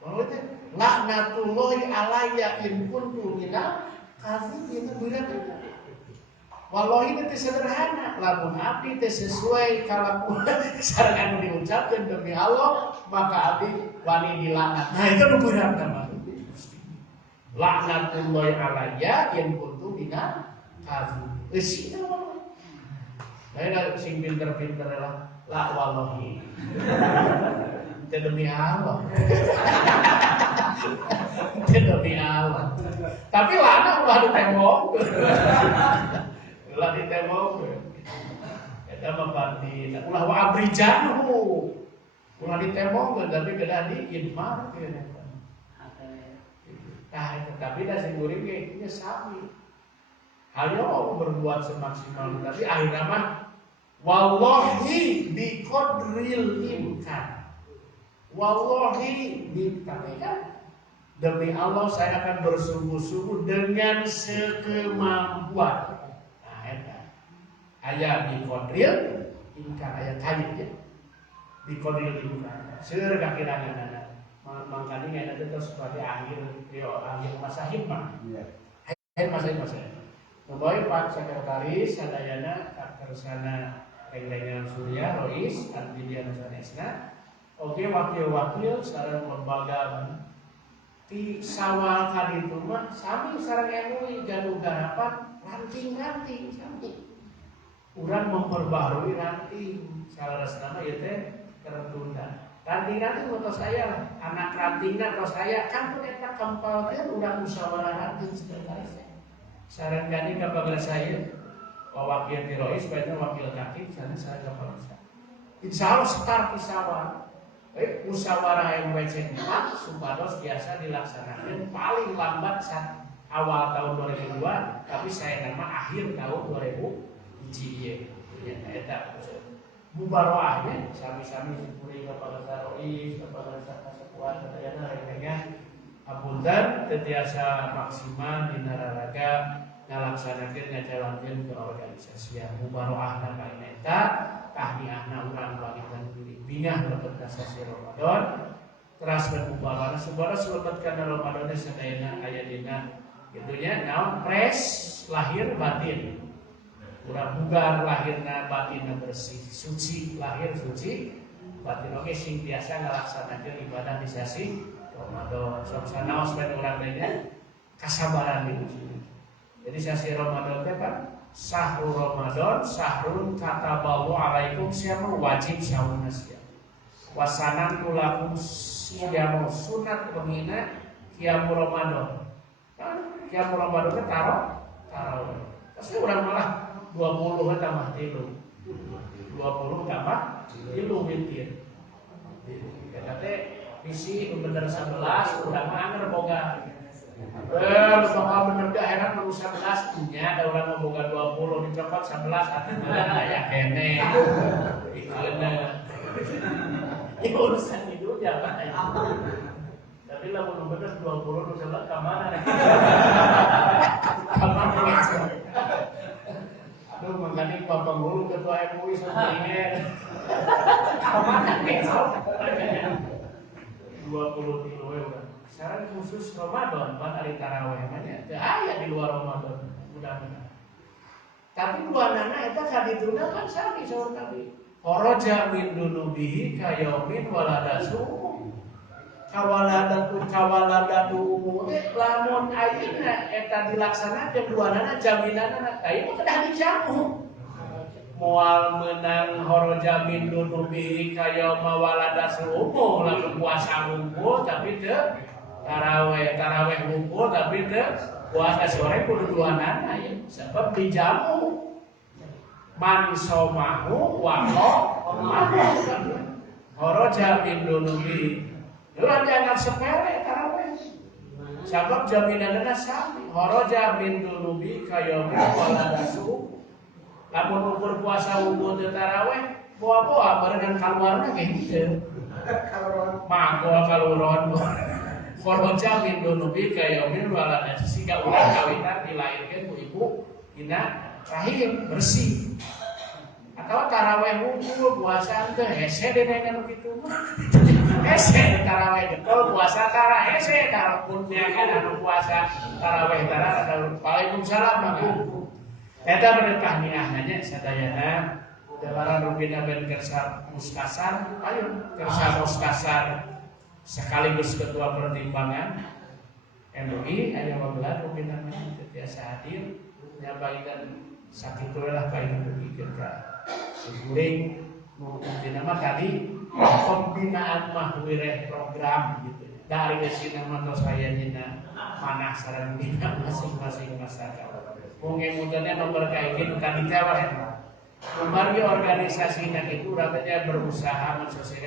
kalau itu laknatullahi alayya in kuntu minal kadzibin berat itu wallahi itu sederhana lamun abdi teh sesuai kalakuan sareng anu diucapkeun demi Allah maka abdi wani dilaknat. Nah itu nu berat namanya. Laknatullahi alayya in kuntu minal kadzibin. Eusi wallahi. Lain sing pinter-pinter lah la wallahi. Teu demi Allah. Teu demi Allah. Tapi lana ulah ditembok. Ulah ditembok. Eta mah pasti ulah wa abrijanhu. Ulah ditembok tapi gedah diinmar kieu. Nah, tapi da sing kuring ge ieu sami. Hayo berbuat semaksimal tapi akhirnya mah wallahi bi qadril imkan. Wallahi tapi kan demi Allah saya akan bersungguh-sungguh dengan sekemampuan. Nah, eta. Aya bi qadril imkan aya kait ya. Bi qadril imkan. Seueur kakiranganna. Mangkali ngana teh sebagai akhir masa hikmah. Akhir masa. Membawa Pak Sekretaris sadayana Kersana Renglengan Surya Rois Ardidiana Sanesna. Oke wakil-wakil sareng lembaga ti sawal kaditu mah sami sareng MUI Gaduh Garapan ranting-ranting sami. Urang memperbarui ranting salasana ieu teh tertunda. Ranting-ranting motos saya anak rantingna tos saya kan pun eta kempalkeun urang musyawarah ranting sekretaris. Sareng gani kabagar saya wakil Rois baiknya wakil Kakib sana saya kapal bisa. Insyaallah start isawal. Musyawarah MWC 4 supados biasa dilaksanakan paling lambat saat awal tahun 2002 tapi saya nama akhir tahun 2000 hiji ya eta mubaroahnya sami-sami sepuri kabagar Rois kabagar Sakuan katanya rengrengan apunten tetiasa maksimal di nararaga ngalaksanakeun ngajalankeun ke organisasi mubaroahna ka eta tahniahna urang bagitan bingah lebet sasi Ramadan teras mubaroahna sabaraha lebet kana Ramadan sadayana aya dina gitunya naon pres lahir batin urang bugar lahirna batinna bersih suci lahir suci batin oge sing biasa ngalaksanakeun ibadah di sasi Ramadan, sok sanaos bae urang teh kasabaran di sini. Jadi sasi Ramadan teh kan sahrul Ramadan, sahrun kataballahu alaikum siyamu wajib saumna siam. Wasanan kulakum siyamu sunat pengina qiyamul Ramadan. Kan qiyamul Ramadan teh tarawih. Pasti urang malah 20 tambah 3. 20 tambah 3 witir. Eta teh misi bener 11 urang mah anger boga. Bakal bener teh akhirna nu 11 punya da urang mah boga 20 dicopot 11 aya kene. Ikeuna. Ieu urusan hidup ya Pak. Tapi lamun bener 20 nu 11 ka mana? Ka mana? Aduh mangkani Bapak Guru Ketua MUI sampeyan. Ka mana besok? 20 kilo udah. Sekarang khusus Ramadan, pan hari tarawih namanya. Teu aya di luar Ramadan, mudah-mudahan. Tapi dua nana eta kadituna kan sami saur Nabi. Kharaja min dunubihi ka yaumin waladasu. kawaladatu umum lamun ayeuna eta dilaksanakeun duanana jaminanna tah ieu kedah dijamu moal menang horoja min dunubi kaya mawaladas umum lamun puasa unggul tapi teu taraweh unggul tapi teu puasa sore kudu duanana ya sebab dijamu man somahu wa horoja min dunubi ulah dianggap sepele taraweh sebab jaminanna sami horoja min dunubi kaya mawaladas lamun ukur puasa unggul teu taraweh boa-boa barengan kaluarna ge henteu manggo kaluron khoroja min dunubi kaya min walada siga urang kawitan dilairkeun ku ibu dina rahim bersih atawa taraweh unggul puasa teu hese dinaekan kitu mah hese taraweh getol puasa tara hese kalaupun niakan anu puasa taraweh tara Waalaikumsalam mangku eta berkah niahnanya sadayana dalam rupina ben kersa muskasar ayo kersa muskasar sekaligus ketua pertimbangan MUI aya 15 rupina biasa hadir nyabaikeun sakitu lah baik dipikir ka guring mungkin nama tadi pembinaan mahwireh program gitu dari desina mah tos aya dina manah sareng dina masing-masing masyarakat mungkin mudahnya nomor kayak gitu kan dijawab ya kemarin organisasinya itu ratanya berusaha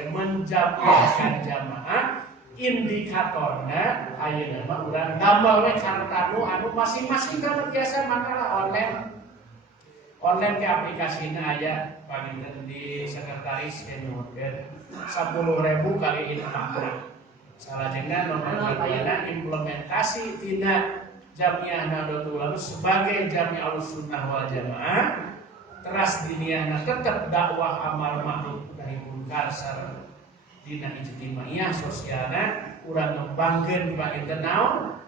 menjamahkan jamaah indikatornya ayeuna mah urang tambah we cartanu anu masing-masing kan biasa makalah online ke aplikasina aya paginten di sekretaris nuhunkeun 10.000 kali infak salajengna nomor kaduana implementasi tina Jamiah Nahdlatul Ulama sebagai Jamiah Ahlussunnah wal Jamaah teras diniahna tetap dakwah amal ma'ruf nahi munkar sareng dina ijtimaiyah sosialna urang ngembangkeun pakinten naon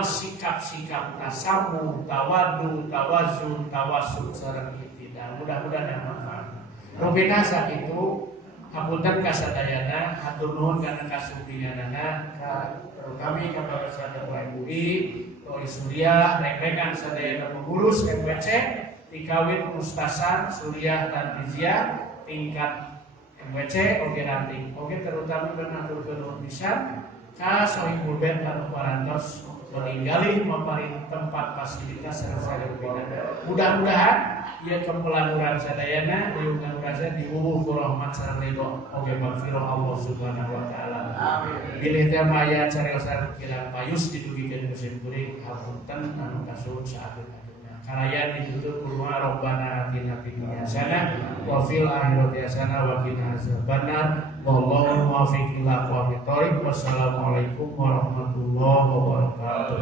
sikap-sikap tasamuh tawaddu tawazzun tawassul sareng ittida mudah-mudahan manfaat rupina sakitu hapunten kasadayana hatur nuhun kana kasugihanana kami kepada sadaya MUI oleh Suriah rek-rekan sadayana pengurus MWC dikawin Mustasan Suriah dan Rizia tingkat MWC oge ranting oge terutama bernaturkeun nuhun pisan ka Sohibul Bait anu parantos meninggali maparing tempat fasilitas sareng mudah-mudahan ieu kempelanuran sadayana riungan rasa diwuwuh ku rahmat sareng ridho oge magfirah Allah Subhanahu wa taala. Bilih teh maya cariosan kilang payus didugikeun musim kuring hapunten anu kasuhun saatuna. Kalayan ditutup kumaha Rabbana atina fid dunya hasanah wa fil akhirati hasanah wa qina azabannar. Wallahu muwaffiq ila aqwamit thoriq. Wassalamualaikum warahmatullahi wabarakatuh.